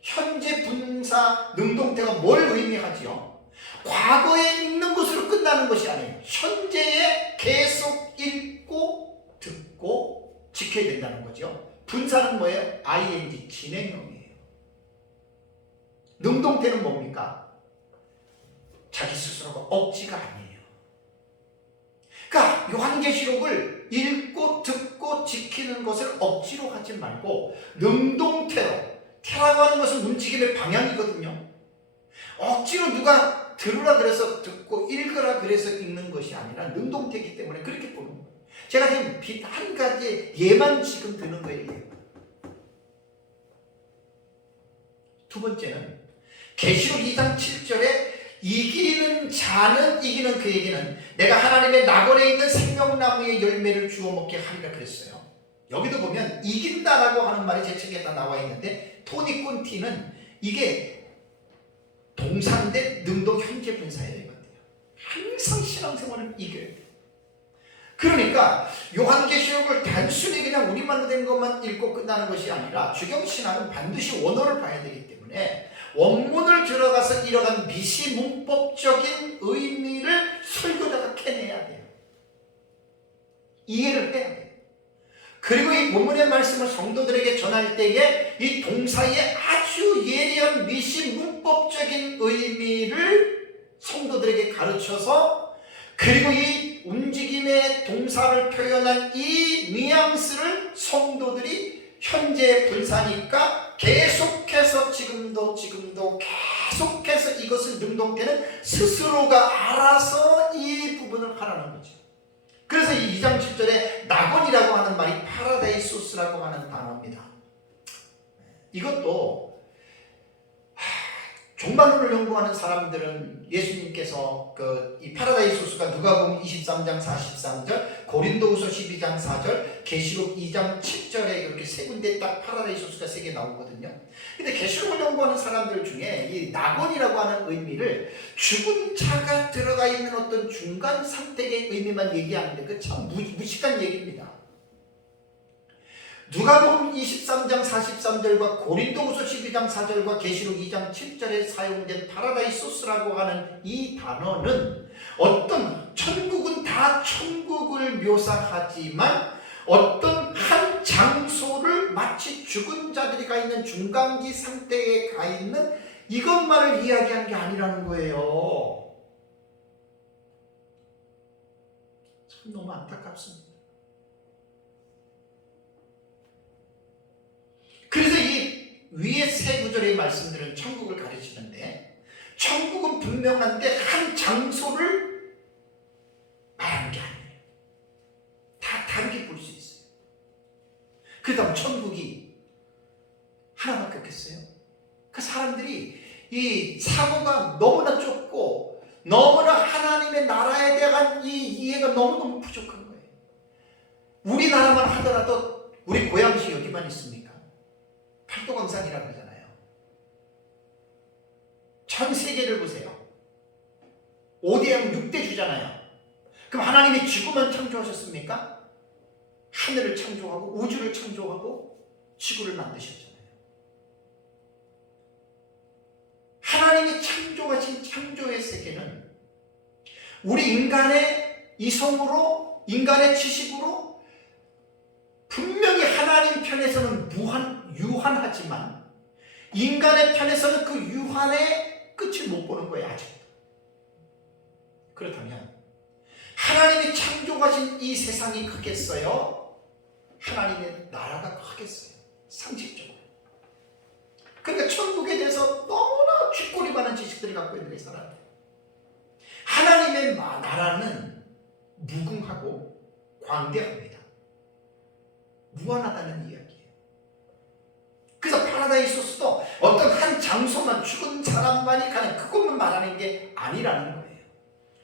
현재 분사 능동태가 뭘 의미하지요? 과거에 읽는 것으로 끝나는 것이 아니에요. 현재에 계속 읽고 듣고 지켜야 된다는 거죠. 분사는 뭐예요? ing, 진행형이에요. 능동태는 뭡니까? 자기 스스로가 억지가 아니에요. 그러니까 요한계시록을 읽고 듣고 지키는 것을 억지로 하지 말고 능동태로, 태라고 하는 것은 움직임의 방향이거든요. 억지로 누가 들으라 그래서 듣고 읽으라 그래서 읽는 것이 아니라 능동태이기 때문에 그렇게 보는 거예요. 제가 지금 한 가지 예만 지금 드는 거예요. 두 번째는 계시록 2장 7절에 이기는 자는, 이기는 그에게는 내가 하나님의 낙원에 있는 생명나무의 열매를 주워 먹게 하리라 그랬어요. 여기도 보면 이긴다라고 하는 말이 제 책에 다 나와 있는데, 토니 콘티는 이게 동사인데 능동 현재 분사예요. 이것도요. 항상 신앙생활은 이겨야 돼요. 그러니까 요한계시록을 단순히 그냥 우리말로 된 것만 읽고 끝나는 것이 아니라 주경신학은 반드시 원어를 봐야 되기 때문에 원문을 들어가서 이러한 미시문법적인 의미를 설교자가 캐내야 돼요. 이해를 해야 돼요. 그리고 이 본문의 말씀을 성도들에게 전할 때에 이 동사의 아주 예리한 미시문법적인 의미를 성도들에게 가르쳐서, 그리고 이 움직임의 동사를 표현한 이 뉘앙스를 성도들이 현재 분사니까 계속해서 지금도 계속해서 이것을 능동되는 스스로가 알아서 이 부분을 하라는 거죠. 그래서 이 2장 7절에 낙원이라고 하는 말이 파라다이소스라고 하는 단어입니다. 이것도 종말론을 연구하는 사람들은 예수님께서 이 파라다이소스가 누가복음 23장 43절, 고린도후서 12장 4절, 계시록 2장 7절에 이렇게 세 군데 딱 파라다이소스가 세 개 나오거든요. 근데 계시록을 연구하는 사람들 중에 이 낙원이라고 하는 의미를 죽은 자가 들어가 있는 어떤 중간 상태의 의미만 얘기하는데 그 참 무식한 얘기입니다. 누가복음 23장 43절과 고린도후서 12장 4절과 계시록 2장 7절에 사용된 파라다이소스라고 하는 이 단어는 어떤, 천국은 다 천국을 묘사하지만 어떤 한 장소를 마치 죽은 자들이 가 있는 중간기 상태에 가 있는 이것만을 이야기한 게 아니라는 거예요. 참 너무 안타깝습니다. 그래서 이 위에 세 구절의 말씀들은 천국을 가르치는데, 천국은 분명한데 한 장소를 말하는 게 아니에요. 다 다르게 볼 수 있어요. 그 다음 천국이 하나밖에 없겠어요? 그 사람들이 이 사고가 너무나 좁고 너무나 하나님의 나라에 대한 이 이해가 너무너무 부족한 거예요. 우리나라만 하더라도 우리 고향시 여기만 있습니까? 팔도강산이라고 하잖아요. 전 세계를 보세요. 5대양 6대주잖아요. 그럼 하나님이 지구만 창조하셨습니까? 하늘을 창조하고 우주를 창조하고 지구를 만드셨잖아요. 하나님이 창조하신 창조의 세계는 우리 인간의 이성으로, 인간의 지식으로 분명히 하나님 편에서는 유한하지만 인간의 편에서는 그 유한의 끝을 못 보는 거예요. 아직도. 그렇다면 하나님이 창조하신 이 세상이 크겠어요? 하나님의 나라가 크겠어요? 상식적으로. 그러니까 천국에 대해서 너무나 쥐꼬리 많은 지식들을 갖고 있는 사람들. 하나님의 나라는 무궁하고 광대합니다. 무한하다는 이야기예요. 그래서 파라다이소스도 어떤 한 장소만, 죽은 사람만이 가는 그것만 말하는 게 아니라는 거예요.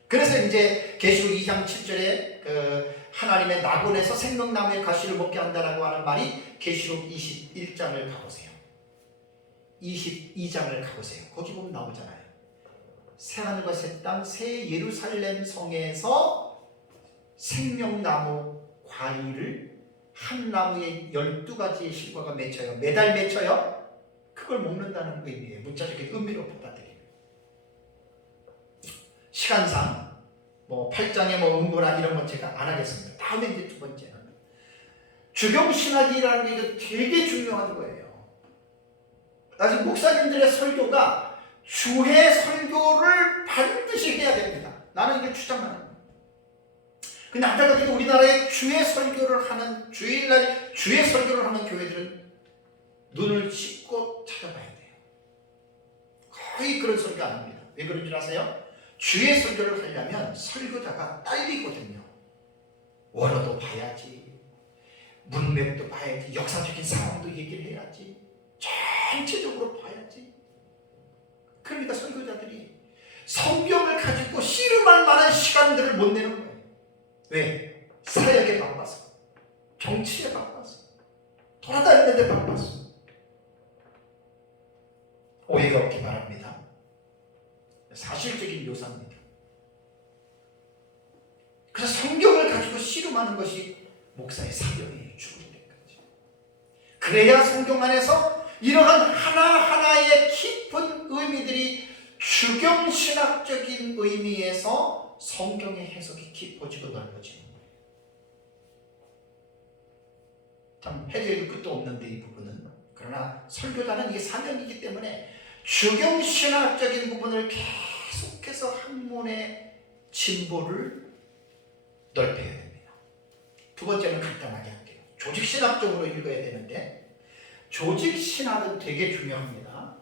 그래서 이제 계시록 2장 7절에 하나님의 낙원에서 생명나무의 가시를 먹게 한다라고 하는 말이 계시록 21장을 가보세요. 22장을 가보세요. 거기 보면 나오잖아요. 새하늘과 새 땅, 새 예루살렘 성에서 생명나무 과일을 한 나무에 12가지의 실과가 맺혀요. 매달 맺혀요. 그걸 먹는다는 의미예요. 문자적인 의미로 받아들이면. 시간상 8장의 음보나 이런 건 제가 안 하겠습니다. 다음에 이제 두 번째는 주경신학이라는 게 되게 중요한 거예요. 아직 목사님들의 설교가 주의 설교를 반드시 해야 됩니다. 나는 이걸 주장하는 거예요. 근데 안타깝게도 우리나라에 주의 설교를 하는, 주일날 주의 설교를 하는 교회들은 눈을 씻고 찾아봐야 돼요. 거의 그런 설교 안 합니다. 왜 그런 줄 아세요? 주의 설교를 하려면 설교자가 딸리거든요. 원어도 봐야지, 문맥도 봐야지, 역사적인 상황도 얘기를 해야지, 전체적으로 봐야지. 그러니까 설교자들이 성경을 가지고 씨름할 만한 시간들을 못 내는 거예요. 왜? 사역에 바빠서, 정치에 바빠서, 돌아다니는 데 바빠서. 오해가 없기 바랍니다. 사실적인 묘사입니다. 그래서 성경을 가지고 씨름하는 것이 목사의 사명이에요. 죽을 때까지. 그래야 성경 안에서 이러한 하나하나의 깊은 의미들이 주경신학적인 의미에서 성경의 해석이 깊어지고 넓어지는 거예요. 참 해결도 끝도 없는데 이 부분은. 그러나 설교자는 이게 사명이기 때문에 주경신학적인 부분을 계속해서 학문의 진보를 넓혀야 됩니다. 두 번째는 간단하게 할게요. 조직신학적으로 읽어야 되는데, 조직신학은 되게 중요합니다.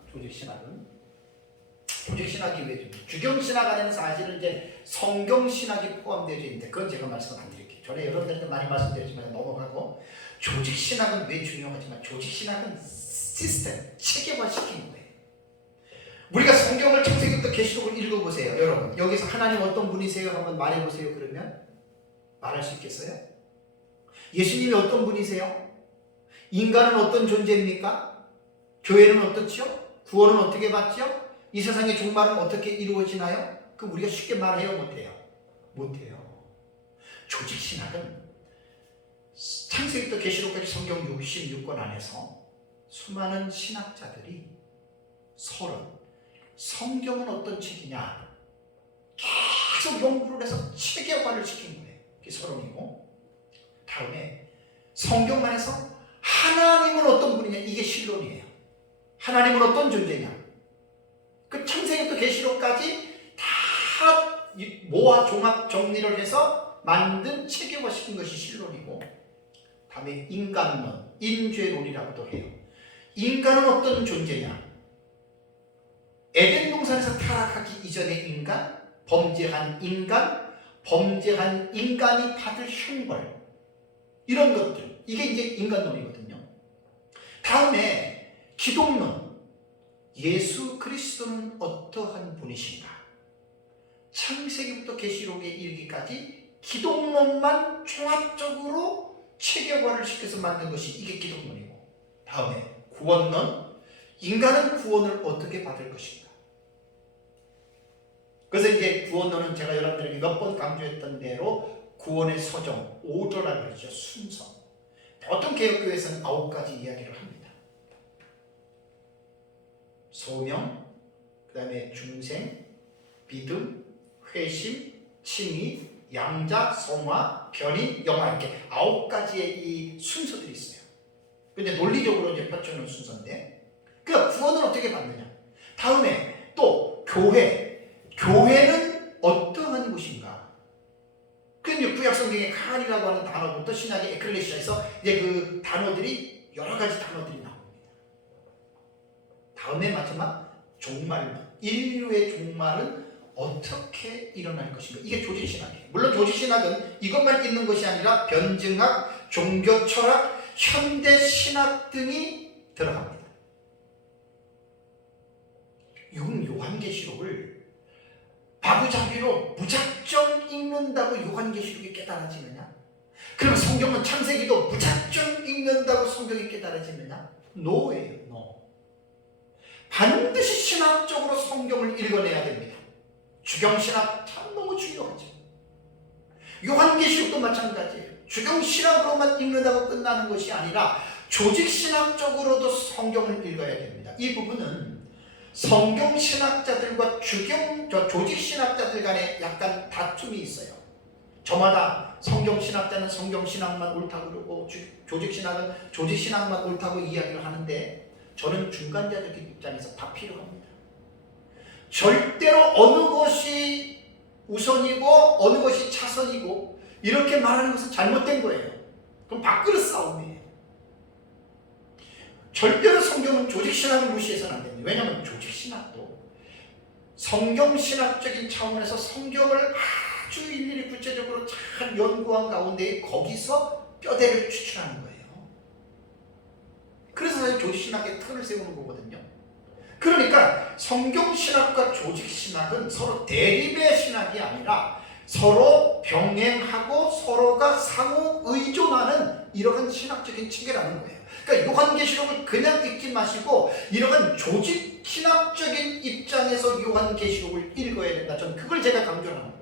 조직신학이 왜 중요해요? 주경신학 안에는 사실은 이제 성경신학이 포함되어 있는데 그건 제가 말씀 안 드릴게요. 전에 여러분들한테 많이 말씀드렸지만 넘어가고, 조직신학은 왜 중요하지만 조직신학은 시스템, 체계화시키는 거예요. 우리가 성경을 창세기부터 계시록을 읽어보세요. 여러분 여기서 하나님 어떤 분이세요? 한번 말해보세요. 그러면 말할 수 있겠어요? 예수님이 어떤 분이세요? 인간은 어떤 존재입니까? 교회는 어떻죠? 구원은 어떻게 받죠? 이 세상의 종말은 어떻게 이루어지나요? 그럼 우리가 쉽게 말해요? 못해요? 못해요. 조직신학은 창세기부터 계시록까지 성경 66권 안에서 수많은 신학자들이 서로 성경은 어떤 책이냐 계속 연구를 해서 체계화를 시킨 거예요. 그게 서론이고, 다음에 성경 안에서 하나님은 어떤 분이냐, 이게 신론이에요. 하나님은 어떤 존재냐, 그 창세기부터 계시록까지 다 모아 종합 정리를 해서 만든 체계화시킨 것이 신론이고, 다음에 인간론, 인죄론이라고도 해요. 인간은 어떤 존재냐, 에덴 동산에서 타락하기 이전의 인간, 범죄한 인간이 받을 형벌, 이런 것들, 이게 이제 인간론이거든요. 다음에 기독론, 예수 그리스도는 어떠한 분이신가, 창세기부터 계시록에 이르기까지 기독론만 종합적으로 체계화를 시켜서 만든 것이 이게 기독론이고, 다음에 구원론, 인간은 구원을 어떻게 받을 것인가. 그래서 이제 구원론은 제가 여러분들에게 몇 번 강조했던 대로 구원의 서정, 오더라고 그러죠. 순서. 어떤 개혁교회에서는 9가지 이야기를 합니다. 소명, 그 다음에 중생, 믿음, 회심, 칭의, 양자, 성화, 변인, 영화, 이렇게 9가지의 이 순서들이 있어요. 근데 논리적으로 이제 펼쳐놓은 순서인데, 그러니까 구원을 어떻게 받느냐. 다음에 또 교회는 어떠한 곳인가. 그런데 구약성경의 칸이라고 하는 단어부터 신약의 에클레시아에서 이제 그 단어들이 여러 가지 단어들이 나옵니다. 다음에 마지막 종말론, 인류의 종말은 어떻게 일어날 것인가. 이게 조직신학이에요. 물론 조직신학은 이것만 있는 것이 아니라 변증학, 종교철학, 현대신학 등이 들어갑니다. 요한계시록을 마구잡이로 무작정 읽는다고 요한계시록이 깨달아지느냐? 그러면 성경은 창세기도 무작정 읽는다고 성경이 깨달아지느냐? 노예요. 노. 반드시 신학적으로 성경을 읽어내야 됩니다. 주경신학 참 너무 중요하죠. 요한계시록도 마찬가지예요. 주경신학으로만 읽는다고 끝나는 것이 아니라 조직신학적으로도 성경을 읽어야 됩니다. 이 부분은 성경신학자들과 조직신학자들 간에 약간 다툼이 있어요. 저마다 성경신학자는 성경신학만 옳다고 그러고 조직신학은 조직신학만 옳다고 이야기를 하는데, 저는 중간자적인 입장에서 다 필요합니다. 절대로 어느 것이 우선이고 어느 것이 차선이고 이렇게 말하는 것은 잘못된 거예요. 그럼 밥그릇 싸움이에요. 절대로 성경은 조직신학을 무시해서는 안 됩니다. 왜냐하면 조직신학도 성경신학적인 차원에서 성경을 아주 일일이 구체적으로 잘 연구한 가운데 거기서 뼈대를 추출하는 거예요. 그래서 사실 조직신학의 틀을 세우는 거거든요. 그러니까 성경신학과 조직신학은 서로 대립의 신학이 아니라 서로 병행하고 서로가 상호 의존하는 이러한 신학적인 체계라는 거예요. 그러니까 요한계시록을 그냥 읽지 마시고 이러한 조직신학적인 입장에서 요한계시록을 읽어야 된다. 저는 그걸 제가 강조하는 거예요.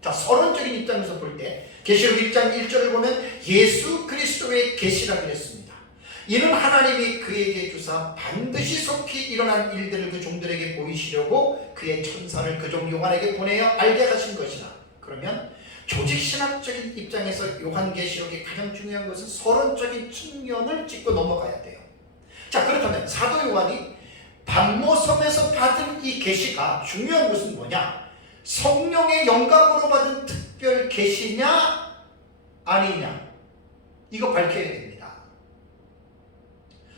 자, 서론적인 입장에서 볼 때 계시록 1장 1절을 보면 예수 그리스도의 계시라 그랬습니다. 이는 하나님이 그에게 주사 반드시 속히 일어난 일들을 그 종들에게 보이시려고 그의 천사를 그 종 요한에게 보내어 알게 하신 것이라. 그러면 조직신학적인 입장에서 요한계시록의 가장 중요한 것은 서론적인 측면을 짚고 넘어가야 돼요. 자, 그렇다면 사도 요한이 patmos섬에서 받은 이 계시가 중요한 것은 뭐냐? 성령의 영감으로 받은 특별 계시냐 아니냐, 이거 밝혀야 됩니다.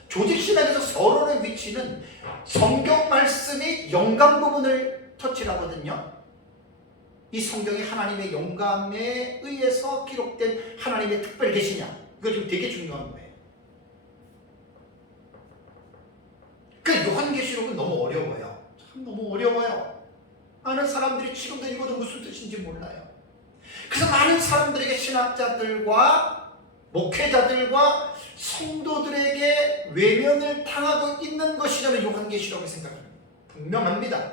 조직신학에서 서론의 위치는 성경 말씀이 영감 부분을 터치하거든요. 이 성경이 하나님의 영감에 의해서 기록된 하나님의 특별 계시냐, 이거 지금 되게 중요한 거예요. 그 요한계시록은 너무 어려워요. 참 너무 어려워요. 많은 사람들이 지금도 읽어도 무슨 뜻인지 몰라요. 그래서 많은 사람들에게, 신학자들과 목회자들과 성도들에게 외면을 당하고 있는 것이 저는 요한계시록을 생각합니다. 분명합니다.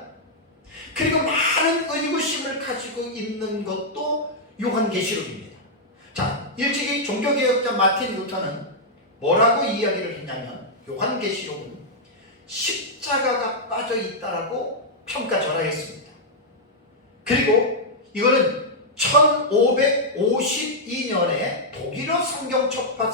그리고 많은 의구심을 가지고 있는 것도 요한계시록입니다. 자, 일찍이 종교개혁자 마틴 루터는 뭐라고 이야기를 했냐면 요한계시록은 십자가가 빠져 있다라고 평가절하했습니다. 그리고 이거는 1552년에 독일어 성경 첩판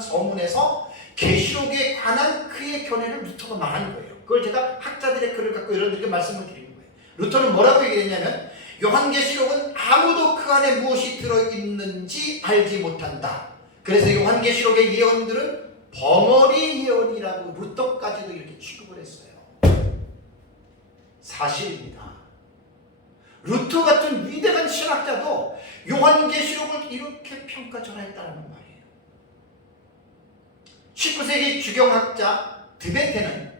서문에서 계시록에 관한 그의 견해를 루터가 말한 거예요. 그걸 제가 학자들의 글을 갖고 여러분들에게 말씀을 드리는 거예요. 루터는 뭐라고 얘기했냐면 요한계시록은 아무도 그 안에 무엇이 들어있는지 알지 못한다. 그래서 요한계시록의 예언들은 벙어리 예언이라고 루터까지도 이렇게 취급을 했어요. 사실입니다. 루터 같은 위대한 신학자도 요한계시록을 이렇게 평가절하했다는 말이에요. 19세기 주경학자 드베테는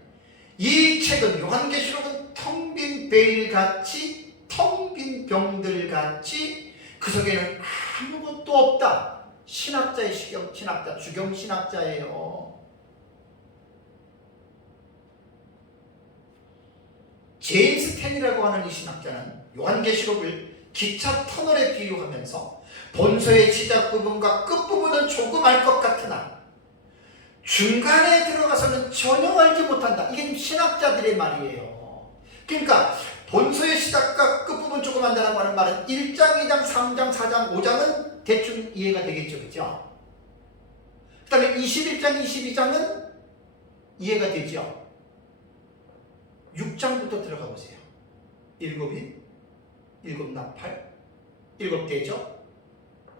이 책은, 요한계시록은 텅 빈 베일같이, 텅 빈 병들같이 그 속에는 아무것도 없다. 신학자의 신학자, 주경신학자예요. 제임스 텐이라고 하는 이 신학자는 요한계시록을 기차 터널에 비유하면서 본서의 시작 부분과 끝 부분은 조금 알 것 같으나 중간에 들어가서는 전혀 알지 못한다. 이게 신학자들의 말이에요. 그러니까 본서의 시작과 끝 부분 조금 안다라고 하는 말은 1장, 2장, 3장, 4장, 5장은 대충 이해가 되겠죠, 그죠? 그 다음에 21장, 22장은 이해가 되죠. 6장부터 들어가 보세요. 일곱 나팔, 일곱 대접,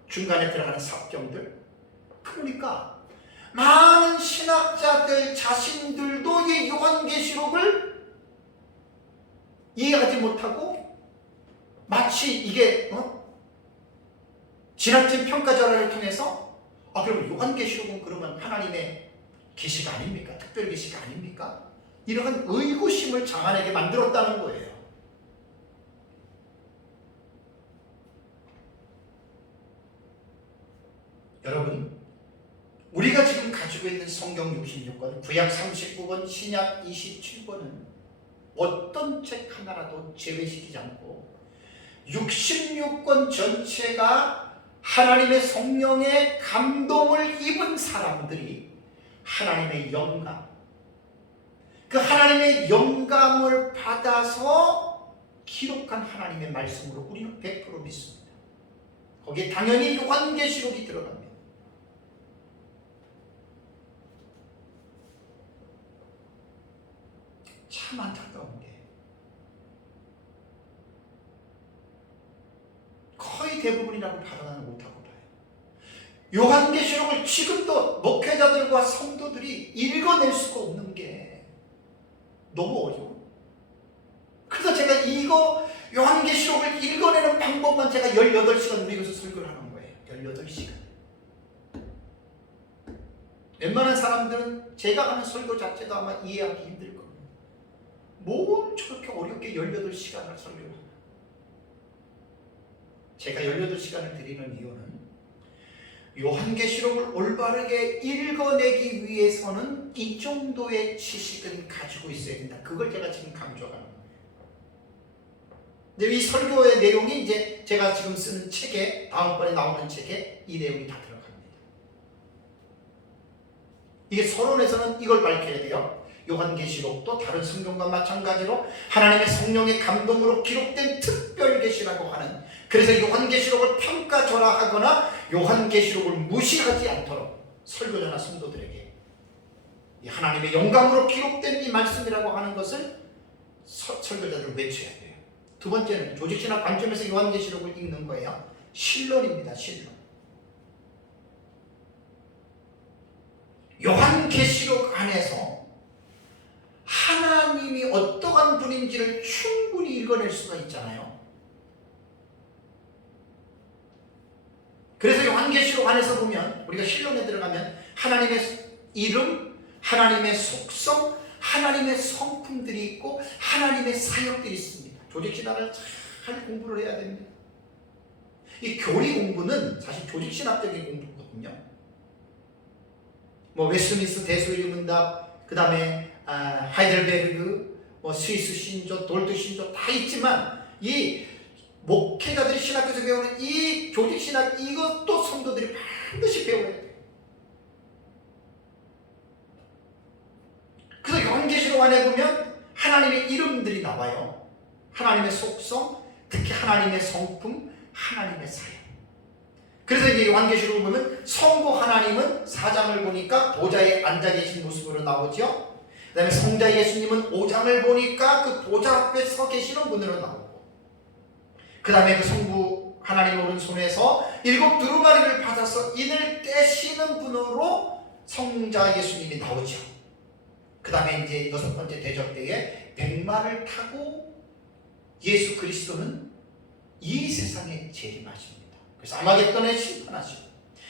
중간에 들어가는 삽병들. 그러니까 많은 신학자들 자신들도 이 요한계시록을 이해하지 못하고 마치 이게 지나친 평가절하를 통해서 그럼 요한계시록은 그러면 하나님의 계시가 아닙니까? 특별 계시가 아닙니까? 이러한 의구심을 자만에게 만들었다는 거예요. 여러분, 우리가 지금 가지고 있는 성경 66권, 구약 39권, 신약 27권은 어떤 책 하나라도 제외시키지 않고 66권 전체가 하나님의 성령의 감동을 입은 사람들이 하나님의 영감, 그 하나님의 영감을 받아서 기록한 하나님의 말씀으로 우리는 100% 믿습니다. 거기에 당연히 요한계시록이 들어갑니다. 참 안타까운 게 거의 대부분이라고 발언하는 못하고 봐요. 요한계시록을 지금도 목회자들과 성도들이 읽어낼 수가 없는 게 너무 어려워. 그래서 제가 이거 요한계시록을 읽어내는 방법만 제가 18시간 우리 교수 설교를 하는 거예요. 18시간. 웬만한 사람들은 제가 하는 설교 자체도 아마 이해하기 힘들 겁니다. 뭘 저렇게 어렵게 18시간을 설교하나. 제가 18시간을 드리는 이유는 요한계시록을 올바르게 읽어내기 위해서는 이 정도의 지식은 가지고 있어야 된다. 그걸 제가 지금 강조하는 거예요. 근데 이 설교의 내용이 이제 제가 지금 쓰는 책에, 다음번에 나오는 책에 이 내용이 다 들어갑니다. 이게 서론에서는 이걸 밝혀야 돼요. 요한계시록도 다른 성경과 마찬가지로 하나님의 성령의 감동으로 기록된 특별계시라고 하는, 그래서 요한계시록을 평가절하하거나 요한계시록을 무시하지 않도록 설교자나 성도들에게 이 하나님의 영감으로 기록된 이 말씀이라고 하는 것을 설교자들은 외쳐야 돼요. 두 번째는 조직신학 관점에서 요한계시록을 읽는 거예요. 신론입니다. 신론. 요한계시록 안에서 하나님이 어떠한 분인지를 충분히 읽어낼 수가 있잖아요. 그래서 요한계시록 안에서 보면, 우리가 신론에 들어가면 하나님의 이름, 하나님의 속성, 하나님의 성품들이 있고 하나님의 사역들이 있습니다. 조직신학을 잘 공부를 해야 됩니다. 이 교리 공부는 사실 조직신학적인 공부거든요. 뭐 웨스트민스터 대소인문답, 그 다음에 하이델베르그, 뭐 스위스 신조, 돌트 신조 다 있지만 이 목회자들이 신학교에서 배우는 이 조직신학, 이것도 성도들이 반드시 배워야 돼요. 그래서 요한계시록 안에 보면 하나님의 이름들이 나와요. 하나님의 속성, 특히 하나님의 성품, 하나님의 사역. 그래서 이제 요한계시록을 보면 성부 하나님은 4장을 보니까 보좌에 앉아 계신 모습으로 나오죠. 그 다음에 성자 예수님은 5장을 보니까 그 보좌 앞에 서 계시는 분으로 나오고, 그 다음에 그 성부 하나님 오른손에서 7 두루마리를 받아서 인을 떼시는 분으로 성자 예수님이 나오죠. 그 다음에 이제 6번째 대접 때에 백마를 타고 예수 그리스도는 이 세상에 재림하십니다. 그래서 아마겟돈에 심판하시고,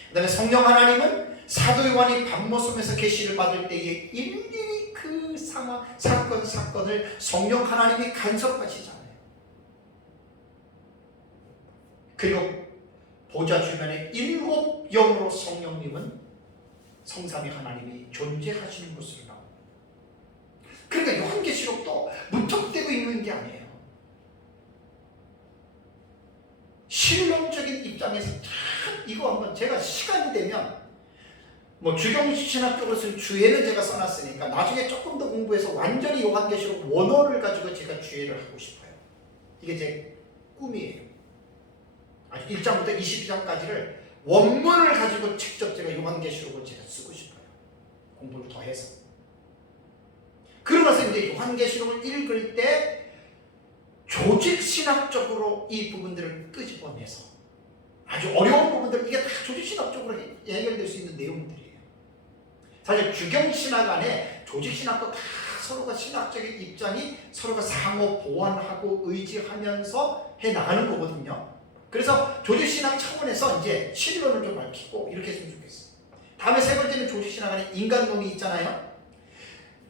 그 다음에 성령 하나님은 사도 요한이 밤모섬에서 계시를 받을 때에 일일이 그 상황, 사건을 성령 하나님이 간섭하시잖아요. 그리고 보좌 주변에 7 영으로 성령님은 성삼위 하나님이 존재하시는 것으로 나옵니다. 그러니까 요한계시록도 무턱대고 읽는 게 아니에요. 실론적인 입장에서 이거 한번 제가 시간이 되면, 뭐 주경신학 쪽으로서는 주예는 제가 써놨으니까 나중에 조금 더 공부해서 완전히 요한계시록 원어를 가지고 제가 주예를 하고 싶어요. 이게 제 꿈이에요. 아주 1장부터 22장까지를 원문을 가지고 직접 제가 요한계시록을 제가 쓰고 싶어요. 공부를 더 해서. 그러면서 이제 요한계시록을 읽을 때 조직신학적으로 이 부분들을 끄집어내서 아주 어려운 부분들, 이게 다 조직신학적으로 해결될 수 있는 내용들이에요. 사실 주경신학 안에 조직신학도 다 서로가 신학적인 입장이 서로가 상호 보완하고 의지하면서 해나가는 거거든요. 그래서 조직신학 차원에서 이제 신론을 좀 밝히고 이렇게 했으면 좋겠어요. 다음에 세 번째는 조직신학 안에 인간론이 있잖아요.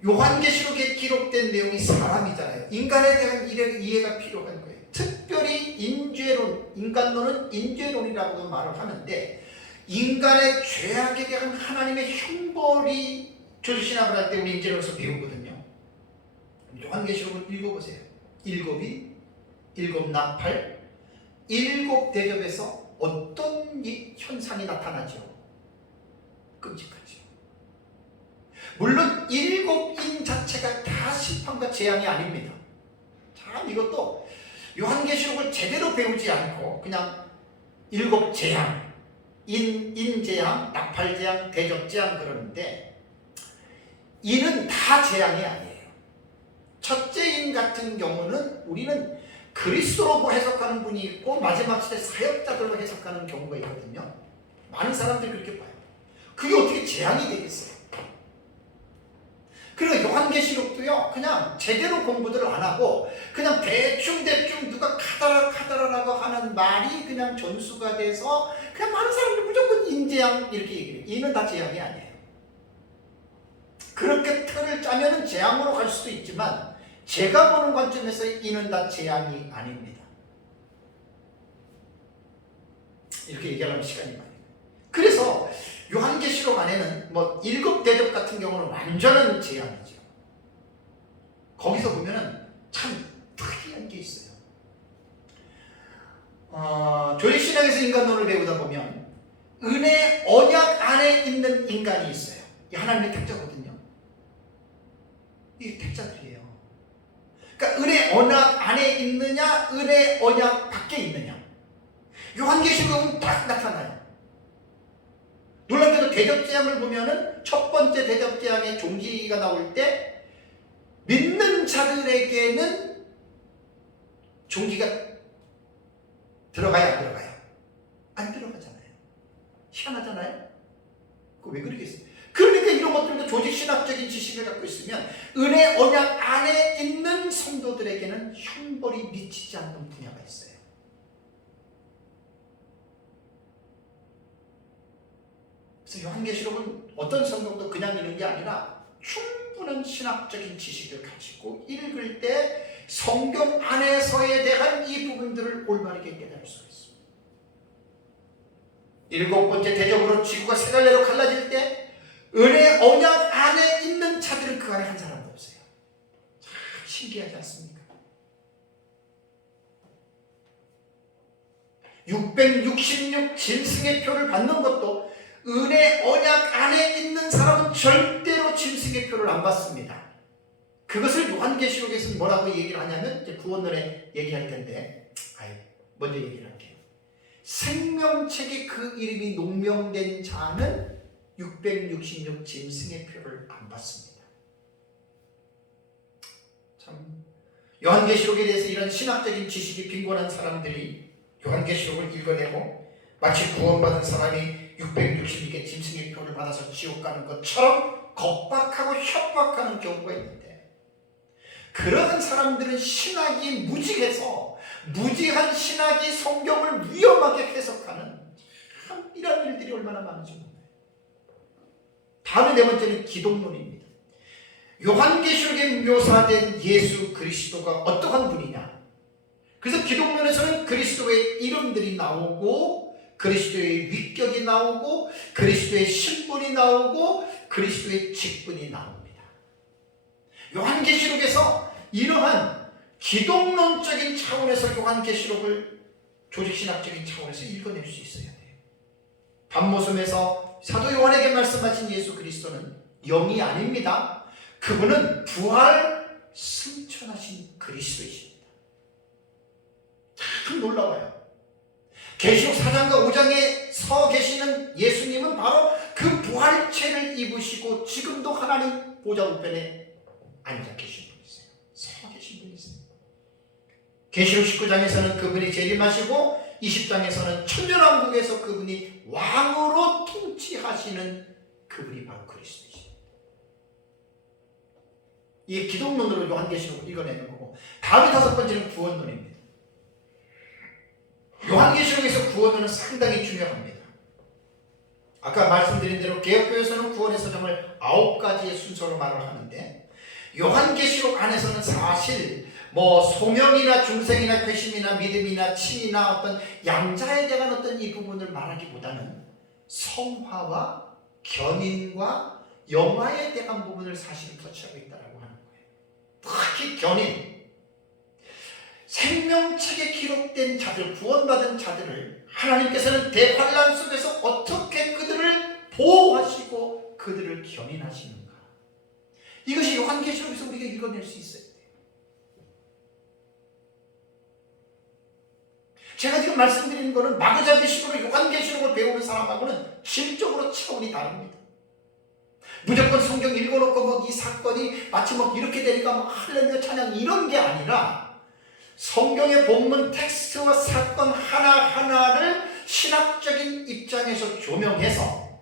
요한계시록에 기록된 내용이 사람이잖아요. 인간에 대한 이해가 필요한 거예요. 특별히 인죄론, 인간론은 인죄론이라고도 말을 하는데, 인간의 죄악에 대한 하나님의 형벌이 조직신학을 할 때 우리 인죄론에서 배우거든요. 요한계시록을 읽어보세요. 7이, 7 나팔, 7 대접에서 어떤 이 현상이 나타나죠? 끔찍하죠. 물론 7인 자체가 다 심판과 재앙이 아닙니다. 참 이것도 요한계시록을 제대로 배우지 않고 그냥 7 재앙, 인재앙, 나팔재앙, 대접재앙 그러는데, 인은 다 재앙이 아니에요. 첫째 인 같은 경우는 우리는 그리스도로 해석하는 분이 있고 마지막 시대 사역자들로 해석하는 경우가 있거든요. 많은 사람들이 그렇게 봐요. 그게 어떻게 재앙이 되겠어요? 그리고 요한계시록도요, 그냥 제대로 공부들을 안 하고 그냥 대충 누가 카다라라고 하는 말이 그냥 전수가 돼서 그냥 많은 사람들이 무조건 인재양 이렇게 얘기해요. 이는 다 재앙이 아니에요. 그렇게 틀을 짜면 재앙으로 갈 수도 있지만 제가 보는 관점에서 이는 다 재앙이 아닙니다. 이렇게 얘기하려면 시간이 많아요. 그래서 요한계시록 안에는 뭐 일곱 대접 같은 경우는 완전한 재앙이죠. 거기서 보면은 참 특이한 게 있어요. 조직신학에서 인간론을 배우다 보면 은혜 언약 안에 있는 인간이 있어요. 이 하나님의 택자거든요. 이게 택자들이에요. 그러니까 은혜 언약 안에 있느냐, 은혜 언약 밖에 있느냐. 요한계시록은 딱 나타나요. 놀랍게도 대접재앙을 보면은 첫 번째 대접재앙의 종기가 나올 때 믿는 자들에게는 종기가 들어가요, 안 들어가요? 안 들어가잖아요. 희한하잖아요? 그거 왜 그러겠어요? 그러니까 이런 것들도 조직신학적인 지식을 갖고 있으면 은혜 언약 안에 있는 성도들에게는 형벌이 미치지 않는 분야가 있어요. 그래서 요한계시록은 어떤 성경도 그냥 읽는 게 아니라 충분한 신학적인 지식을 가지고 읽을 때 성경 안에서에 대한 이 부분들을 올바르게 깨달을 수가 있습니다. 일곱 번째 대접으로 지구가 세 갈래로 갈라질 때 은혜 언약 안에 있는 자들은 그 안에 한 사람도 없어요. 참 신기하지 않습니까? 666 짐승의 표를 받는 것도 은혜 언약 안에 있는 사람은 절대로 짐승의 표를 안 받습니다. 그것을 요한계시록에서는 뭐라고 얘기를 하냐면 이제 구원론에 얘기할 텐데 먼저 얘기를 할게요. 생명책에 그 이름이 농명된 자는 666 짐승의 표를 안 받습니다. 참 요한계시록에 대해서 이런 신학적인 지식이 빈곤한 사람들이 요한계시록을 읽어내고 마치 구원받은 사람이 666개 짐승의 표를 받아서 지옥 가는 것처럼 겁박하고 협박하는 경우가 있는데 그러한 사람들은 신학이 무지해서 무지한 신학이 성경을 위험하게 해석하는 참 이런 일들이 얼마나 많은지 몰라요. 다음에 네 번째는 기독론입니다. 요한계시록에 묘사된 예수 그리스도가 어떠한 분이냐. 그래서 기독론에서는 그리스도의 이름들이 나오고 그리스도의 위격이 나오고 그리스도의 신분이 나오고 그리스도의 직분이 나옵니다. 요한계시록에서 이러한 기독론적인 차원에서 요한계시록을 조직신학적인 차원에서 읽어낼 수 있어야 돼요. 밤모섬에서 사도 요한에게 말씀하신 예수 그리스도는 영이 아닙니다. 그분은 부활 승천하신 그리스도이십니다. 참 놀라워요. 계시록 4장과 5장에 서 계시는 예수님은 바로 그 부활체를 입으시고 지금도 하나님 보좌 우편에 앉아 계신 분이세요. 서 계신 분이세요. 계시록 19장에서는 그분이 재림하시고 20장에서는 천년왕국에서 그분이 왕으로 통치하시는 그분이 바로 그리스도이십니다. 이게 기독론으로 요한계시록을 읽어내는 거고 다음에 다섯 번째는 구원론입니다. 요한계시록에서 구원은 상당히 중요합니다. 아까 말씀드린 대로 개역교에서는 구원의 사정을 9가지의 순서로 말을 하는데 요한계시록 안에서는 사실 소명이나 중생이나 회심이나 믿음이나 친이나 어떤 양자에 대한 어떤 이 부분을 말하기보다는 성화와 견인과 영화에 대한 부분을 사실 터치하고 있다고 하는 거예요. 특히 견인, 생명책에 기록된 자들, 구원받은 자들을 하나님께서는 대환란 속에서 어떻게 그들을 보호하시고 그들을 견인하시는가. 이것이 요한계시록에서 우리가 읽어낼 수 있어요. 제가 지금 말씀드리는 것은 마구잡이식으로 요한계시록을 배우는 사람하고는 질적으로 차원이 다릅니다. 무조건 성경 읽어놓고 이 사건이 마치 이렇게 되니까 할렐루야 찬양 이런 게 아니라 성경의 본문 텍스트와 사건 하나하나를 신학적인 입장에서 조명해서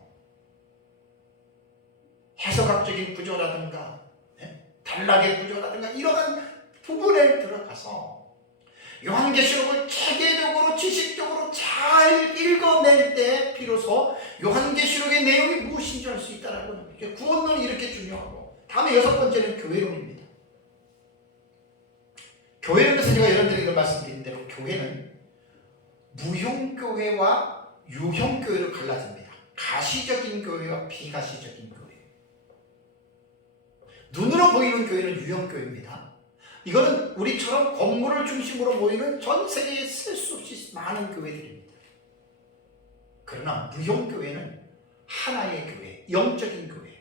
해석학적인 구조라든가 단락의 구조라든가 이러한 부분에 들어가서 요한계시록을 체계적으로 지식적으로 잘 읽어낼 때 비로소 요한계시록의 내용이 무엇인지 알 수 있다는 겁니다. 구원론이 이렇게 중요하고 다음에 여섯 번째는 교회론입니다. 교회론에서 제가 여러분들에게 말씀드린 대로 교회는 무형교회와 유형교회로 갈라집니다. 가시적인 교회와 비가시적인 교회. 눈으로 보이는 교회는 유형교회입니다. 이거는 우리처럼 건물을 중심으로 모이는 전 세계에 셀 수 없이 많은 교회들입니다. 그러나 무형교회는 하나의 교회, 영적인 교회,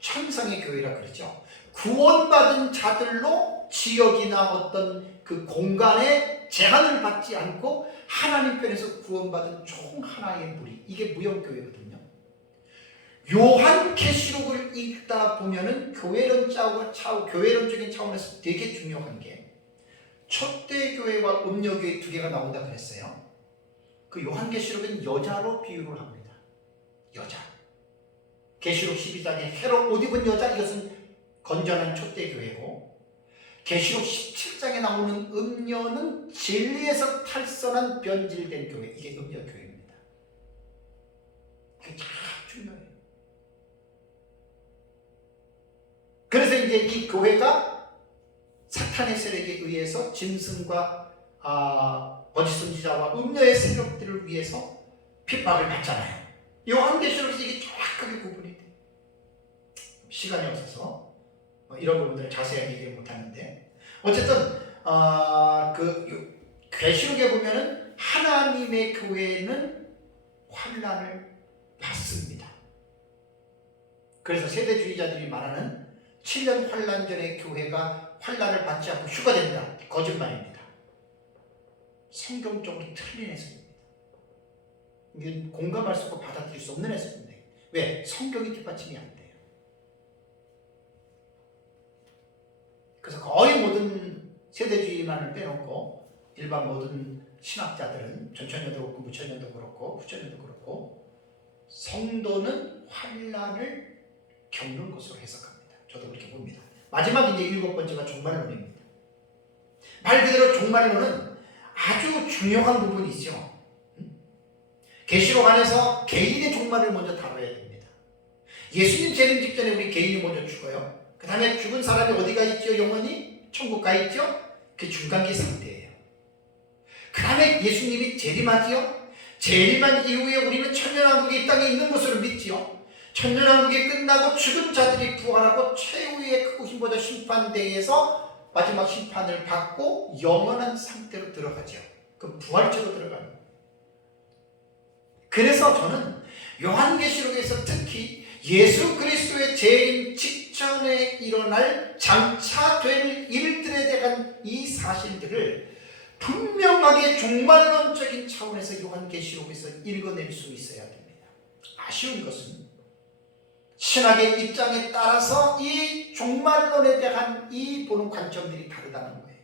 천상의 교회라 그러죠. 구원받은 자들로 지역이나 어떤 그 공간에 제한을 받지 않고 하나님 편에서 구원받은 총 하나의 무리, 이게 무형교회거든요. 요한계시록을 읽다 보면은 교회론적인 차원에서 되게 중요한 게 초대교회와 음녀교회 두 개가 나온다 그랬어요. 그 요한계시록은 여자로 비유를 합니다. 여자. 계시록 12장에 해로 옷 입은 여자, 이것은 건전한 초대교회고, 계시록 17장에 나오는 음녀는 진리에서 탈선한 변질된 교회, 이게 음녀교회입니다. 이게 참 중요해요. 그래서 이제 이 교회가 사탄의 세력에 의해서 짐승과 거짓 선지자와 음녀의 세력들을 위해서 핍박을 받잖아요. 요한계시록에서 이게 정확하게 구분이 돼요. 시간이 없어서 이런 부분들을 자세하게 얘기를 못하는데, 어쨌든 그 계시록에 보면은 하나님의 교회는 환난을 받습니다. 그래서 세대주의자들이 말하는 7년 환난 전에 교회가 환난을 받지 않고 휴가된다, 거짓말입니다. 성경적으로 틀린 해석입니다. 이건 공감할 수 없고 받아들일 수 없는 해석입니다. 왜? 성경이 뒷받침이 안 돼요. 그래서 거의 모든 세대주의만을 빼놓고 일반 모든 신학자들은 전천년도 그렇고 무천년도 그렇고 후천년도 그렇고 성도는 환난을 겪는 것으로 해석합니다. 저도 그렇게 봅니다. 마지막 이제 일곱 번째가 종말론입니다. 말 그대로 종말론은 아주 중요한 부분이죠. 계시록 안에서 개인의 종말을 먼저 다뤄야 됩니다. 예수님 재림 직전에 우리 개인이 먼저 죽어요. 그 다음에 죽은 사람이 어디가 있죠? 영원히 천국 가 있죠? 그 중간기 상태예요. 그 다음에 예수님이 재림하지요. 재림한 이후에 우리는 천년왕국이 이 땅에 있는 것으로 믿지요. 천년왕국이 끝나고 죽은 자들이 부활하고 최후의 크고 힘보다 심판대에서 마지막 심판을 받고 영원한 상태로 들어가죠. 그 부활체로 들어가는 거예요. 그래서 저는 요한계시록에서 특히 예수 그리스도의 재림 직전에 일어날 장차 될 일들에 대한 이 사실들을 분명하게 종말론적인 차원에서 요한계시록에서 읽어낼 수 있어야 됩니다. 아쉬운 것은 신학의 입장에 따라서 이 종말론에 대한 이 보는 관점들이 다르다는 거예요.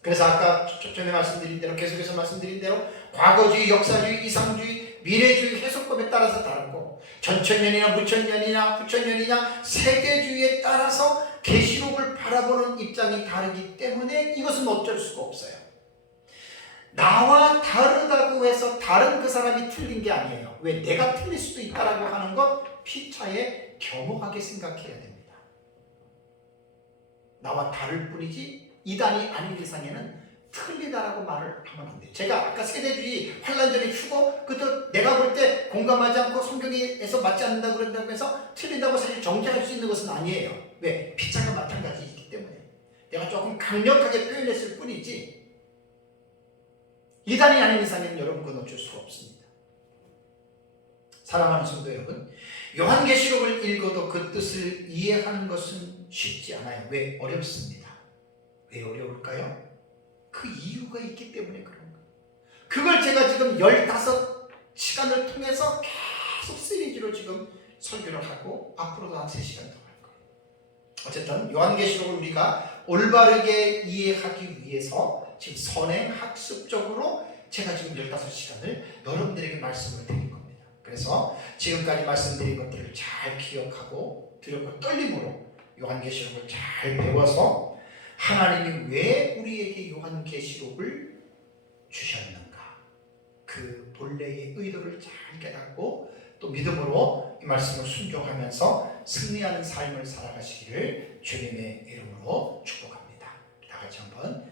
그래서 아까 전에 말씀드린 대로, 계속해서 말씀드린 대로 과거주의, 역사주의, 이상주의, 미래주의 해석법에 따라서 다르고, 전천년이나 무천년이나 후천년이냐 세대주의에 따라서 계시록을 바라보는 입장이 다르기 때문에 이것은 어쩔 수가 없어요. 나와 다르다고 해서 다른 그 사람이 틀린 게 아니에요. 왜? 내가 틀릴 수도 있다라고 하는 것 피차에 겸허하게 생각해야 됩니다. 나와 다를 뿐이지 이단이 아닌 이상에는 틀리다라고 말을 하면 안 돼요. 제가 아까 세대주의 환란전에 휴고, 그것도 내가 볼 때 공감하지 않고 성경에서 맞지 않는다고 그런다고 해서 틀린다고 사실 정죄할 수 있는 것은 아니에요. 왜? 피차가 마찬가지이기 때문에 내가 조금 강력하게 표현했을 뿐이지 이단이 아닌 이상에는 여러분 그건 어쩔 수가 없습니다. 사랑하는 성도 여러분, 요한계시록을 읽어도 그 뜻을 이해하는 것은 쉽지 않아요. 왜? 어렵습니다. 왜 어려울까요? 그 이유가 있기 때문에 그런 거예요. 그걸 제가 지금 15시간을 통해서 계속 시리즈로 지금 설교를 하고 앞으로도 한 3시간 더 할 거예요. 어쨌든 요한계시록을 우리가 올바르게 이해하기 위해서 지금 선행학습적으로 제가 지금 15시간을 여러분들에게 말씀을 드린 겁니다. 그래서 지금까지 말씀드린 것들을 잘 기억하고 두렵고 떨림으로 요한계시록을 잘 배워서 하나님이 왜 우리에게 요한계시록을 주셨는가, 그 본래의 의도를 잘 깨닫고 또 믿음으로 이 말씀을 순종하면서 승리하는 삶을 살아가시기를 주님의 이름으로 축복합니다. 다 같이 한번